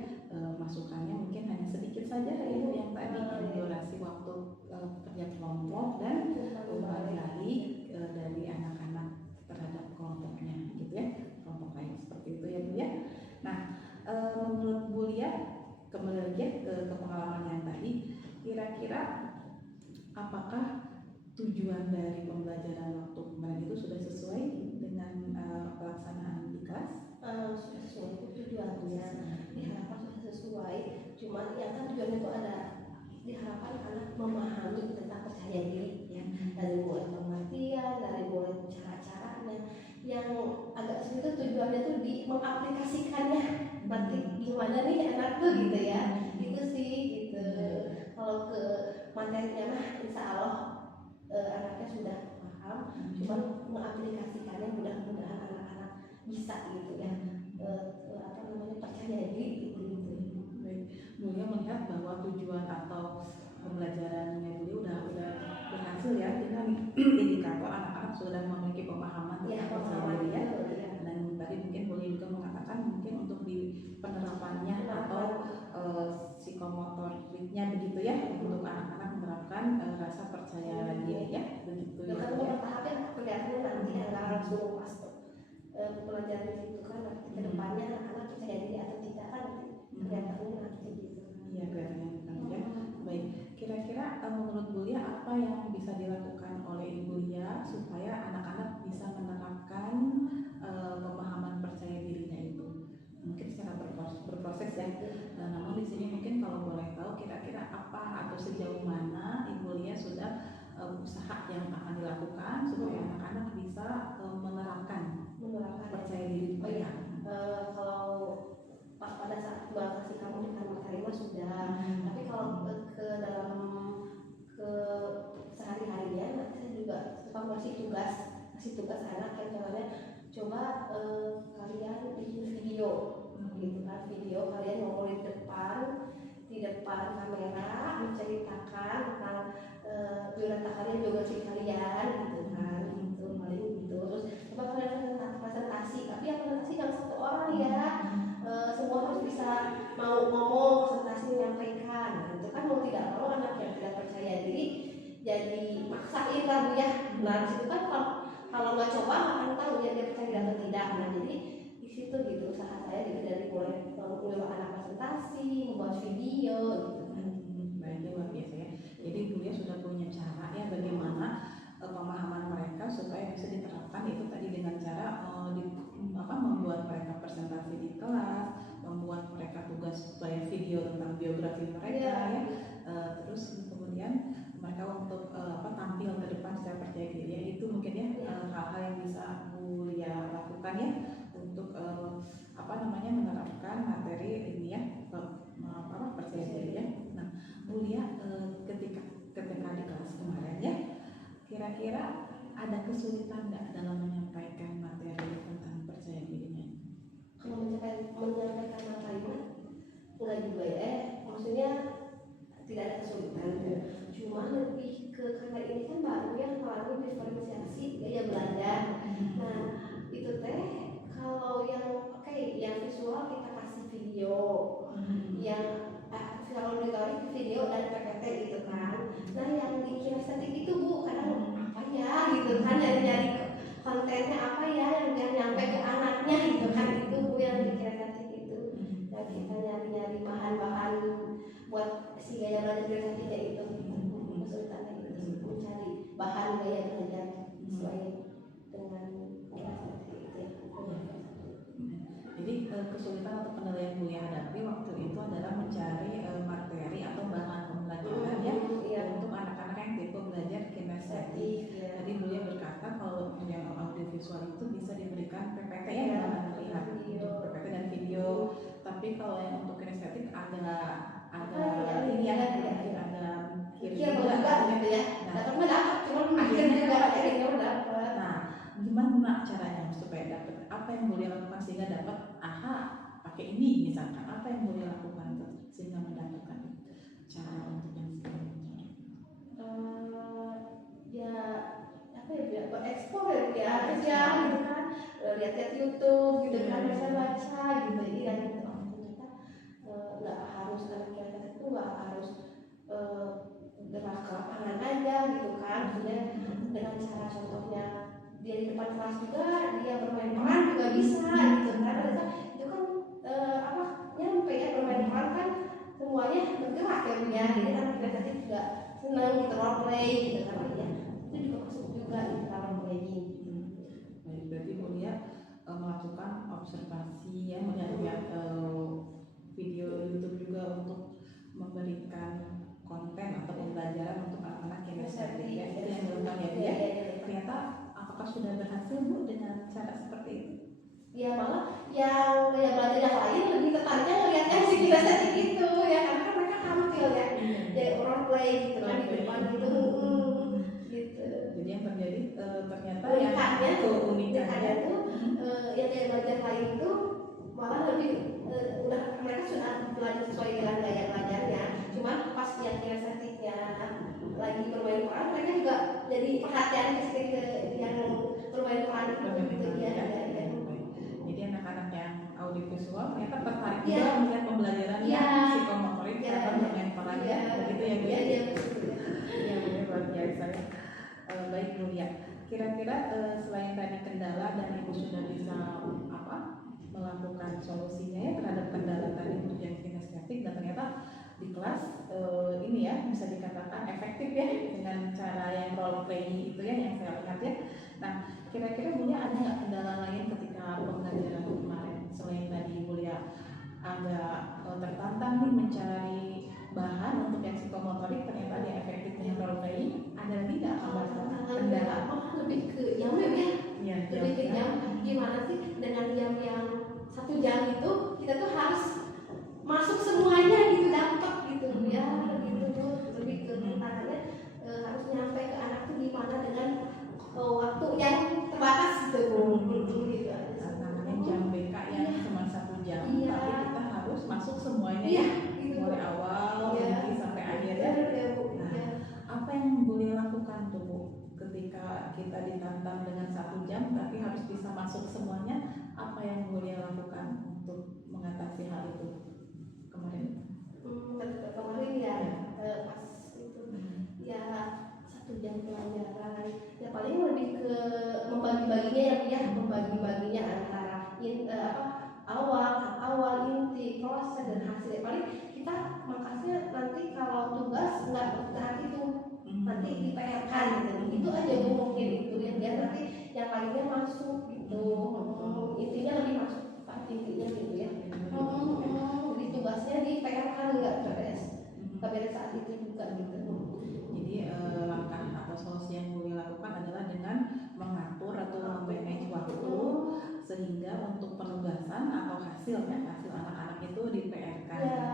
Masukannya mungkin hanya sedikit saja ya Bu, yang tadi durasi waktu kerja kelompok dan umpan balik dari anak-anak terhadap kelompoknya gitu ya, kelompok lain seperti itu ya Bu ya. Nah, menurut Bu Lia kembali lagi ke pengalaman yang tadi, kira-kira kira-kira apakah tujuan dari pembelajaran waktu kemarin itu sudah sesuai dengan pelaksanaan di kelas? Sudah sesuai tujuannya, diharapkan sudah sesuai. Cuman yang kan tujuannya itu ada diharapkan anak memahami tentang percaya diri ya, dari mulai pengertian, dari mulai cara-caranya. Yang agak sulit itu tujuannya tuh di mengaplikasikannya, berarti gimana nih anak tuh gitu ya, itu sih gitu. Kalau ke materinya mah insya Allah anaknya sudah paham, cuman mengaplikasikannya mudah-mudahan anak-anak bisa gitu ya, percaya diri gitu. Baik, Bulia melihat bahwa tujuan atau pembelajarannya Bulia udah berhasil ya dengan indikator anak-anak sudah memiliki pemahaman Ya, tentang percaya diri ya. ya. Dan tadi mungkin Bulia juga mengatakan mungkin untuk di penerapannya atau psikomotoriknya begitu ya, untuk anak-anak menerapkan rasa percaya diri ya, begitu ya. Kalau bertahapnya kelihatannya nanti nggak langsung pas pelajaran itu kan nanti kedepannya anak-anak percaya diri atau tidak kan kelihatannya nanti gitu. Iya, kelihatannya ya. Baik, kira-kira menurut Bulia apa yang bisa dilakukan oleh Ibu Lia supaya anak-anak bisa menerapkan pemahaman percaya dirinya itu? Mungkin secara berproses ya. Namun di sini mungkin kalau boleh tahu kira-kira apa atau sejauh mana Ibu Lia sudah usaha yang akan dilakukan supaya anak-anak bisa menerapkan percaya diri. Oh iya, kalau pada saat kasih kamu dengan materi mah sudah, tapi kalau ke dalam ke sehari-harinya nanti saya juga suka kasih tugas anak yang caranya coba kalian bikin video gitu kan, video kalian ngomong di depan kamera menceritakan tentang biodata kalian, biografi kalian gitu kan, gitu paling gitu. Terus coba kalian presentasi, tapi yang presentasi jangan satu orang ya, semua harus bisa mau ngomong, presentasi menyampaikan. Nah, itu kan mau tidak mau anak yang tidak percaya diri jadi maksain lah Bu ya. Nah disitu kan kalau nggak coba nggak akan tahu ya dia percaya atau tidak. Nah jadi di situ gitu usaha saya gitu, dari mulai anak presentasi, membuat video gitu. Baik, luar biasa ya. Jadi Bulia sudah punya cara ya bagaimana pemahaman mereka supaya bisa diterapkan itu tadi dengan cara membuat mereka presentasi di kelas, membuat mereka tugas supaya video tentang biografi mereka ya. Terus kemudian mereka untuk tampil ke depan secara percaya diri ya. Itu mungkin ya hal-hal yang bisa Bulia lakukan ya untuk menerapkan materi ini ya, percaya diri ya. Nah, Bulia ketika di kelas kemarin ya, kira-kira ada kesulitan nggak dalam menyampaikan materi tentang percaya dirinya? Kalau menyampaikan materi enggak juga ya, maksudnya tidak ada kesulitan, cuma lebih ke karena ini kan baru yang melalui diferensiasi gaya belajar. Nah itu teh kalau yang visual kita kasih video, yang kalau ditarik video dan PPT gitu kan. Nah yang di kinestetik itu Bu kadang apa ya gitu kan, nyari kontennya apa ya yang nyampe ke anaknya gitu kan, itu Bu yang di kinestetik itu. Dan kita nyari bahan-bahan buat si gaya belajar kinestetiknya itu, kesulitannya itu mencari bahan gaya belajar sesuai dengan kinestetik itu ya. Jadi kesulitan atau kendala yang Bulia hadapi waktu itu adalah mencari materi atau bahan pembelajaran ya untuk anak-anak yang tipe belajar kinestetik. Tadi Bulia berkata kalau untuk yang audiovisual itu bisa diberikan PPT ya, dengan melihat untuk PPT dan video. Tapi kalau yang untuk kinestetik ada ini ya, ada Iya juga gitu ya. Dapat mah dapat, cuma akhirnya dapat. Nah, gimana caranya supaya dapat? Apa yang Bulia lakukan sehingga dapat? Pakai ini misalkan. Apa yang Bulia lakukan sehingga mendapatkan cara untuk yang seperti Ya apa ya, berekspor ya aja gitu kan, lihat-lihat YouTube gitu kan, baca gitu ya gitu. Ternyata nggak harus anak kita itu nggak harus gerak ke lapangan aja gitu kan, maksudnya dengan cara contohnya dia di depan kelas juga dia bermain peran juga bisa gitu kan. Itu kan nyampe ya, bermain peran kan semuanya bergerak ya Bu ya. Jadi anak kita juga play gitu kan ya, itu juga masuk juga di role playing. Baik, berarti Mulia melakukan observasi ya, melihat video YouTube juga untuk memberikan konten atau pembelajaran untuk anak-anak kinestetik ya, itu yang dilakukan ya Bu ya. Ternyata apakah sudah berhasil Bu dengan cara seperti itu? Ya malah yang belajar yang lain lebih tertariknya ngeliat yang si kinestetik itu ya, karena kan mereka tampil ya, jadi role play gitu kan di depan gitu. Gitu. Jadi yang terjadi ternyata Unikannya keunikannya tuh yang dari belajar lain itu malah lebih udah mereka sudah belajar sesuai dengan gaya belajarnya, cuman pas yang kinestetiknya lagi bermain peran, mereka juga jadi perhatian ke yang bermain peran itu gitu ya. Jadi anak-anak yang audiovisual ternyata tertarik Iya. juga melihat pembelajaran Iya. psikomotorik Iya. atau bermain peran ya, begitu ya Bu ya. Iya. Iya benar, luar biasa ya. Baik Bu ya. Kira-kira selain tadi kendala dan Ibu sudah bisa melakukan solusinya ya terhadap kendala tadi untuk yang kinestetik, dan ternyata di kelas ini ya bisa dikatakan efektif ya dengan cara yang role playing itu ya yang saya lihat ya. Nah, kira-kira Bu ya ada nggak kendala lain ketika pembelajaran kemarin selain tadi Bu ya agak tertantang nih mencari bahan untuk yang psikomotorik, ternyata dia efektif dengan role playing, ada lagi nggak kendala? Lebih ke jam ya, Ya, lebih ke jam. Gimana sih dengan jam yang 1 jam itu kita tuh harus masuk semuanya gitu, dapat gitu ya, gitu tuh lebih ke tantangannya harus nyampe ke anak tuh gimana dengan waktu yang terbatas gitu. Gitu aja. Namanya jam BK yang cuma 1 jam, Iya. tapi kita harus masuk semuanya Iya, ya, gitu. mulai awal Iya. inti sampai akhir ya. Ya, Bu. Nah, Ya. apa yang boleh lakukan tuh Bu ketika kita ditantang dengan 1 jam tapi harus bisa masuk semuanya? Apa yang boleh lakukan untuk mengatasi hal itu kemarin? Kemarin ya pas itu ya 1 jam pelajaran ya paling lebih ke membagi-baginya ya, membagi-baginya antara awal, inti, proses dan hasil. Paling kita makasnya nanti kalau tugas nggak bergerak itu nanti di PR kan gitu, itu aja Bu, mungkin itu ya, biar nanti yang lainnya masuk gitu. Intinya lebih masuk intinya gitu ya. Jadi tugasnya di PR kan nggak beres saat itu juga gitu. Jadi langkah atau solusi yang boleh lakukan adalah dengan mengatur atau memanage waktu sehingga untuk penugasan atau hasil anak-anak itu di PR-kan. Ya.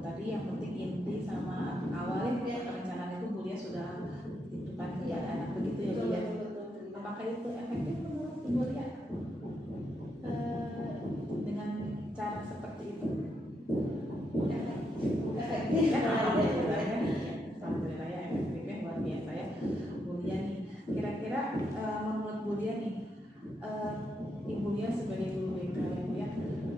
Tadi yang penting inti sama awalnya perencanaan itu Bu Lia sudah tentukan kepada anak begitu ya Bu ya. Apakah itu efektif menurut Bu Lia? Dengan cara seperti itu? Efektif. Ya, alhamdulillah ya. Alhamdulillah ya, efektif ya, luar biasa ya Bu Lia nih. Kira-kira menurut Bu Lia nih, Ibu Lia sebagai guru BK ya Bu ya,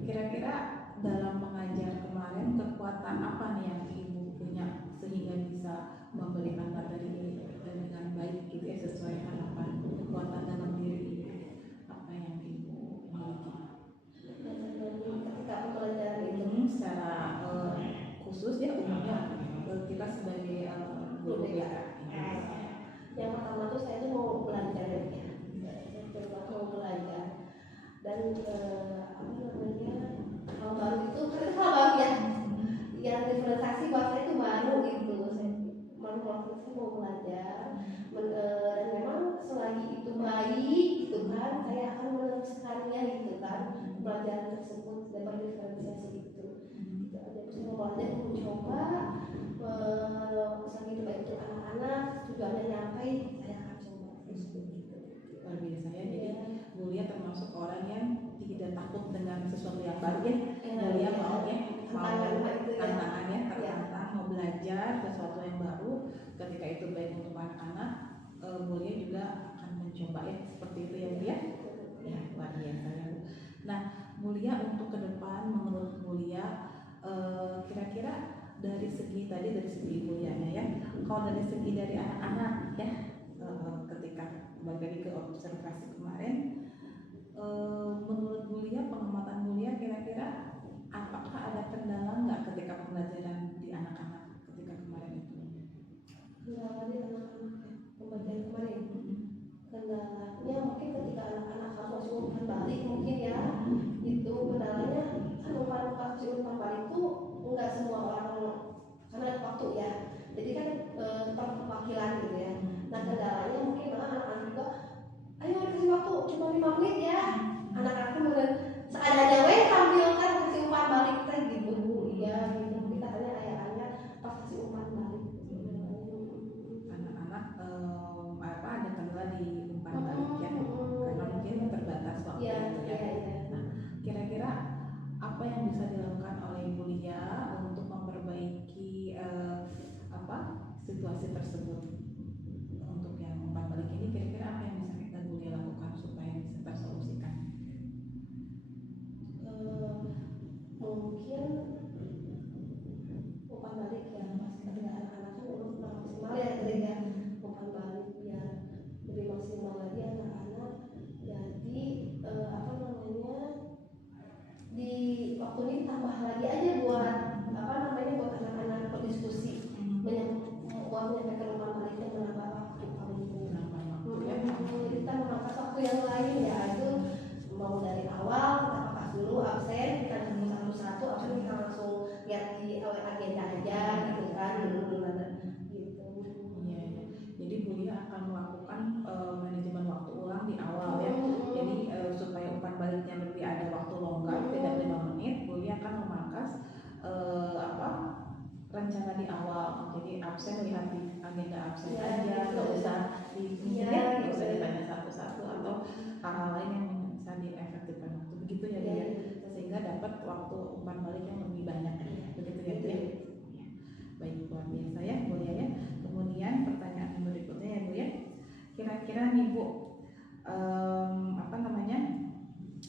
kira-kira dalam mengajar kemarin kekuatan apa nih yang Ibu punya sehingga bisa memberikan materi dengan baik gitu ya, sesuai harapan? Kekuatan dalam diri Ibu apa yang Ibu miliki? Ketika pembelajaran itu Secara khusus ya umumnya kita sebagai guru BK. yang pertama tuh saya tuh mau belajar ya, mau belajar dan apa namanya hal baru itu kan hal baru ya, yang diferensiasi buat saya itu baru gitu. Saya waktu itu mau belajar dan memang selagi itu baik gitu kan, saya akan meneruskannya gitu kan, pelajaran tersebut dan berdiferensiasi gitu. Jadi saya mau belajar, mencoba selagi itu baik untuk anak-anak, tujuannya nyampe, saya akan coba terus begitu. Luar biasa ya, jadi Bu Lia termasuk orang yang tidak takut dengan sesuatu yang baru ya. Bu Lia mau ya, tantangan ya, tertantang mau belajar sesuatu yang baru, ketika itu baik untuk anak-anak, Bu Lia juga akan mencoba ya, seperti itu ya Bu ya. Ya, luar biasa ya Bu. Nah, Bu Lia untuk ke depan menurut Bu Lia kira-kira dari segi Ibu Lianya ya, kalau dari segi dari anak-anak ya, ketika kembali lagi ke observasi kemarin, menurut Bu Lia, pengamatan Bu Lia kira-kira apakah ada kendala nggak ketika pembelajaran di anak-anak ketika kemarin itu? kendalanya anak-anak ya pembagian kemarin. Kendalanya mungkin ketika anak-anak harus masuk umpan balik mungkin ya, itu kendalanya kan umpan balik itu enggak semua orang karena ada waktu ya, jadi kan perwakilan gitu ya. Nah kendalanya mungkin anak-anak juga ayo kasih waktu cuma 5 menit ya, anak-anak kemudian seadanya weh tampilkan kasih umpan balik teh gitu. Iya gitu, mungkin katanya ayahnya pas kasih umpan balik Anak-anak ada kendala di umpan balik ya, karena mungkin terbatas waktu iya gitu ya. iya iya. Nah, kira-kira apa yang bisa dilakukan oleh Ibu Lia untuk memperbaiki situasi tersebut? Untuk yang umpan balik ini kira-kira apa yang bisa kita Bu Lia lakukan supaya bisa tersolusikan? Mungkin umpan balik ya pas ketika anak-anak kan belum maksimal ya ketika umpan balik biar lebih maksimal lagi anak-anak. Jadi di waktu ini tambah lagi aja buat buat anak-anak berdiskusi buat menyampaikan umpan balik dan menambah waktu paling Menambah waktu ya. jadi kita memangkas waktu yang lain ya, itu mau dari awal kita pangkas dulu absen, kita ketemu satu-satu absen, kita langsung lihat di agenda aja gitu kan gitu. Iya, iya. Jadi Bu Lia akan melakukan manajemen waktu ulang di awal ya. Jadi supaya umpan baliknya lebih ada waktu longgar, tidak 5 menit, Bu Lia akan memangkas rencana di awal. Jadi absen lihat di agenda absen aja, nggak usah nggak usah ditanya satu-satu atau hal-hal lain yang bisa diefektifkan waktu. Begitu ya Bu ya. Sehingga dapat waktu umpan balik yang lebih banyak. Begitu ya Bu ya. Baik, luar biasa ya Bu Lia ya. Kemudian pertanyaan yang berikutnya ya Bu ya. Kira-kira nih Bu,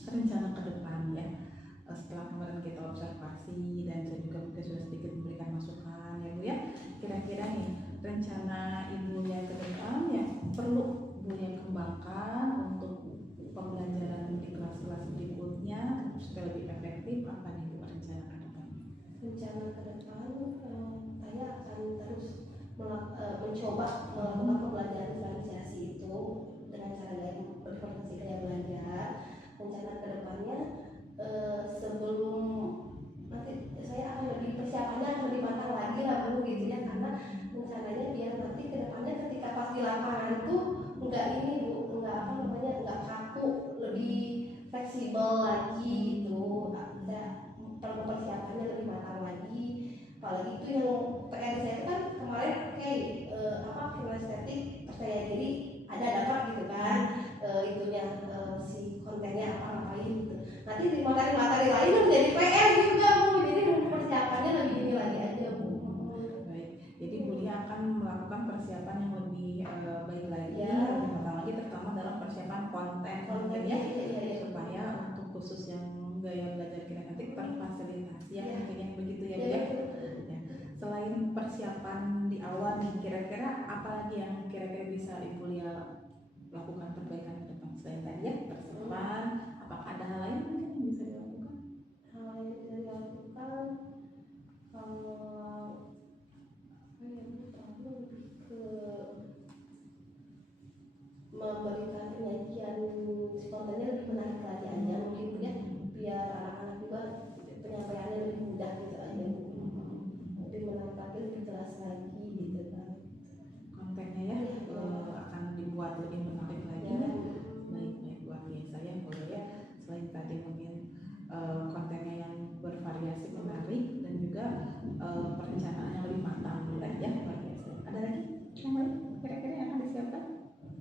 rencana ke depan ya, setelah kemarin kita observasi dan saya juga mungkin sudah sedikit memberikan masukan ya Bu ya, kira-kira nih rencana Ibu Lia ke depan ya perlu Bu Lia kembangkan untuk pembelajaran di kelas-kelas berikutnya supaya lebih efektif. Apa nih Bu rencana ke depan? Rencana ke depan saya akan terus mencoba melakukan pembelajaran diferensiasi itu dengan cara yang bervariasi gaya belajar. Rencana ke depannya sebelum nanti saya akan lebih persiapannya akan lebih matang lagi lah Bu gitu ya, karena rencananya biar nanti ke depannya ketika pas di lapangan tuh enggak ini Bu, enggak kaku, lebih fleksibel lagi gitu. Perlu persiapannya lebih matang lagi, apalagi itu yang PR saya kan kemarin kinestetik percaya diri ada dapat gitu kan, itunya si kontennya apa-apain gitu. Nanti di materi-materi lain menjadi PR juga Bu, jadi persiapannya lebih ini lagi aja Bu. Baik, jadi Bu Lia akan melakukan persiapan yang lebih baik lagi, Ya. lebih matang lagi, terutama dalam persiapan kontennya supaya untuk khusus yang gaya belajar kinetik terfasilitasi ya, mungkin yang begitu ya Bu ya. Selain persiapan di awal nih, kira-kira apa lagi yang kira-kira bisa Ibu Lia lakukan perbaikan ke depan selain tadi ya persiapan? Apakah ada hal lain mungkin yang bisa dilakukan? Hal yang bisa dilakukan kalau lebih ke memberikan penyajian si kontennya lebih menarik lagi aja mungkin ya, biar anak-anak juga penyampaiannya lebih mudah gitu aja, lebih menarik lagi, lebih jelas lagi gitu kan Kontennya ya akan dibuat lebih menarik lagi ya. Baik luar biasa ya Bu Lia. Selain tadi mungkin kontennya yang bervariasi menarik dan juga perencanaan yang lebih matang ya, luar biasa. Ada lagi yang lain kira-kira yang akan disiapkan?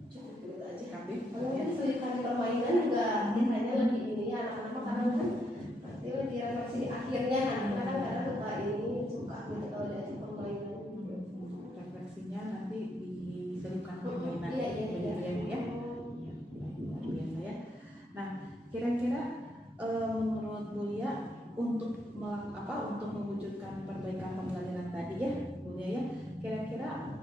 cukup gitu aja. Kabin. Mungkin selipkan permainan juga ditanya lebih ini ya anak-anak, karena kan pasti di refleksi akhirnya anak-anak kan kadang suka gitu kalau diajak permainan. Refleksinya nanti diselipkan permainan Iya. begitu ya Bu ya. Luar biasa ya. Nah, kira-kira menurut Bu Lia untuk untuk mewujudkan perbaikan pembelajaran tadi ya Bu Lia ya, kira-kira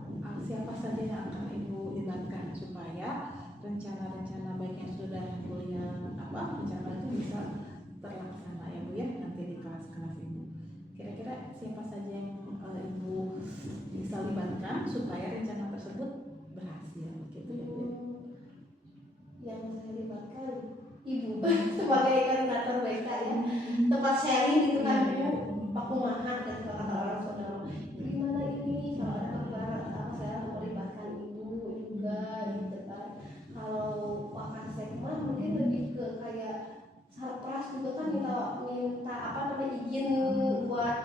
siapa saja yang akan Ibu libatkan supaya rencana-rencana baik yang sudah Bu Lia rencana itu bisa terlaksana ya Bu ya nanti di kelas-kelas Ibu. Kira-kira siapa saja yang Ibu bisa libatkan supaya rencana kan ibu sebagai koordinator BK ya, tempat sharing gitu kan Bu, pakumahan dan kata orang saudara gimana ini kalau ada perkara saya melibatkan ibu juga gitu kan. Kalau Pak Sekman mungkin lebih ke kayak sarpras juga kan minta apa namanya izin buat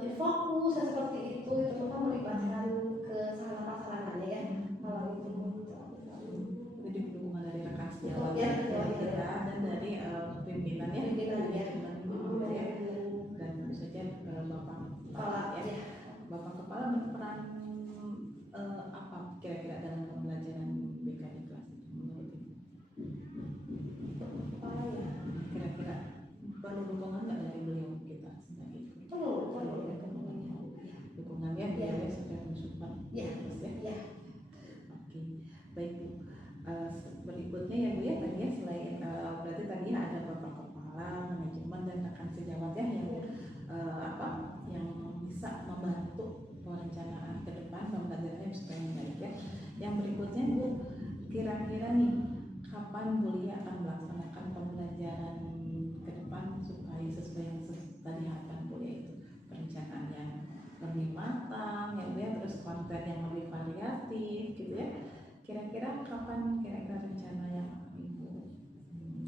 infokus seperti itu kan melibatkan ke sarana-sarananya ya kalau itu. Jadi dukungan dari rekan sejawat Ya, dan dari pimpinan ya, Pimpinannya. dan tentu saja bapak Kepala ya. ya. Bapak kepala berperan apa kira-kira dalam pembelajaran BK di kelas menurut Ibu? Kepala ya. Kira-kira perlu dukungan nggak dari beliau kita sebagai Perlu dukungannya Ya. biar supaya mensupport Ya. terus ya. Ya. Oke, baik Bu. Berikutnya ya Bu ya, tadi ya selain berarti tadi ada bapak kepala, manajemen dan rekan sejawat ya yang yang bisa membantu perencanaan ke depan pembelajarannya supaya baik ya. Yang berikutnya Bu, kira-kira nih kapan Bu Lia akan melaksanakan pembelajaran ke depan supaya sesuai yang tadi harapan Bu Lia itu perencanaan yang lebih matang ya Bu ya, terus konten yang lebih variatif gitu ya. Kira-kira kapan kira-kira rencana yang Ibu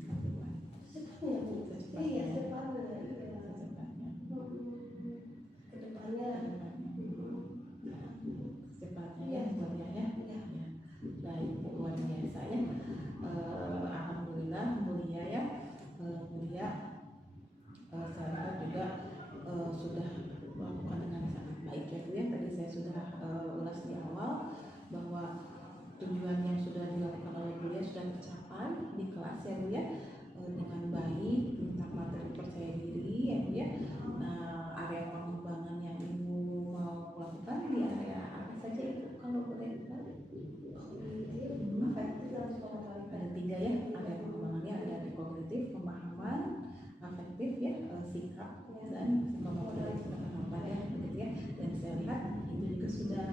lakukan? Secepatnya Bu. Iya secepatnya. Secepatnya Iya. ya Bu Lia ya. Iya. Baik Bu, luar biasa ya. Alhamdulillah Bu Lia ya. Bu Lia saya juga sudah melakukan dengan sangat baik ya Bu ya. Tadi saya sudah ulas di awal bahwa tujuan yang sudah dilakukan oleh Bu Lia sudah tercapai di kelas ya Bu ya, dengan baik tentang materi percaya diri ya Bu ya. Nah, area pengembangan yang Ibu mau lakukan di area apa saja Ibu kalau boleh tahu? Ada 3 ya, area pengembangannya ada di kognitif, pemahaman, afektif ya, sikap dan psikomotorik penerapan ya begitu ya. Dan saya lihat itu juga sudah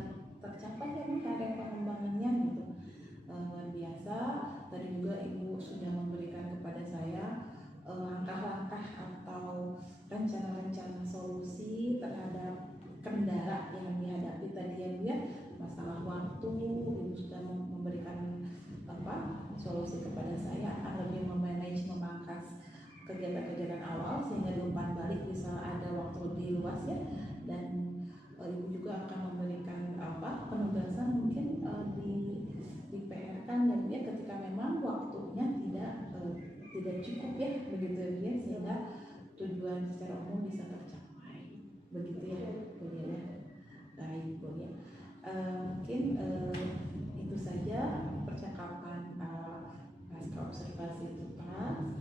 tercapai ya Bu, area pengembangannya gitu. Luar biasa. Tadi juga Ibu sudah memberikan kepada saya langkah-langkah atau rencana-rencana solusi terhadap kendala yang dihadapi tadi ya Bu ya. Masalah waktu Ibu sudah memberikan solusi kepada saya akan lebih memanage, memangkas kegiatan-kegiatan awal sehingga di umpan balik bisa ada waktu lebih luas ya. Dan Ibu juga akan memberikan penugasan mungkin di PR kan ya Bu ya, ketika memang waktunya tidak cukup ya begitu ya Bu ya, sehingga tujuan secara umum bisa tercapai begitu ya Bu ya. Baik Bu ya, mungkin itu saja percakapan pasca observasi itu Pak.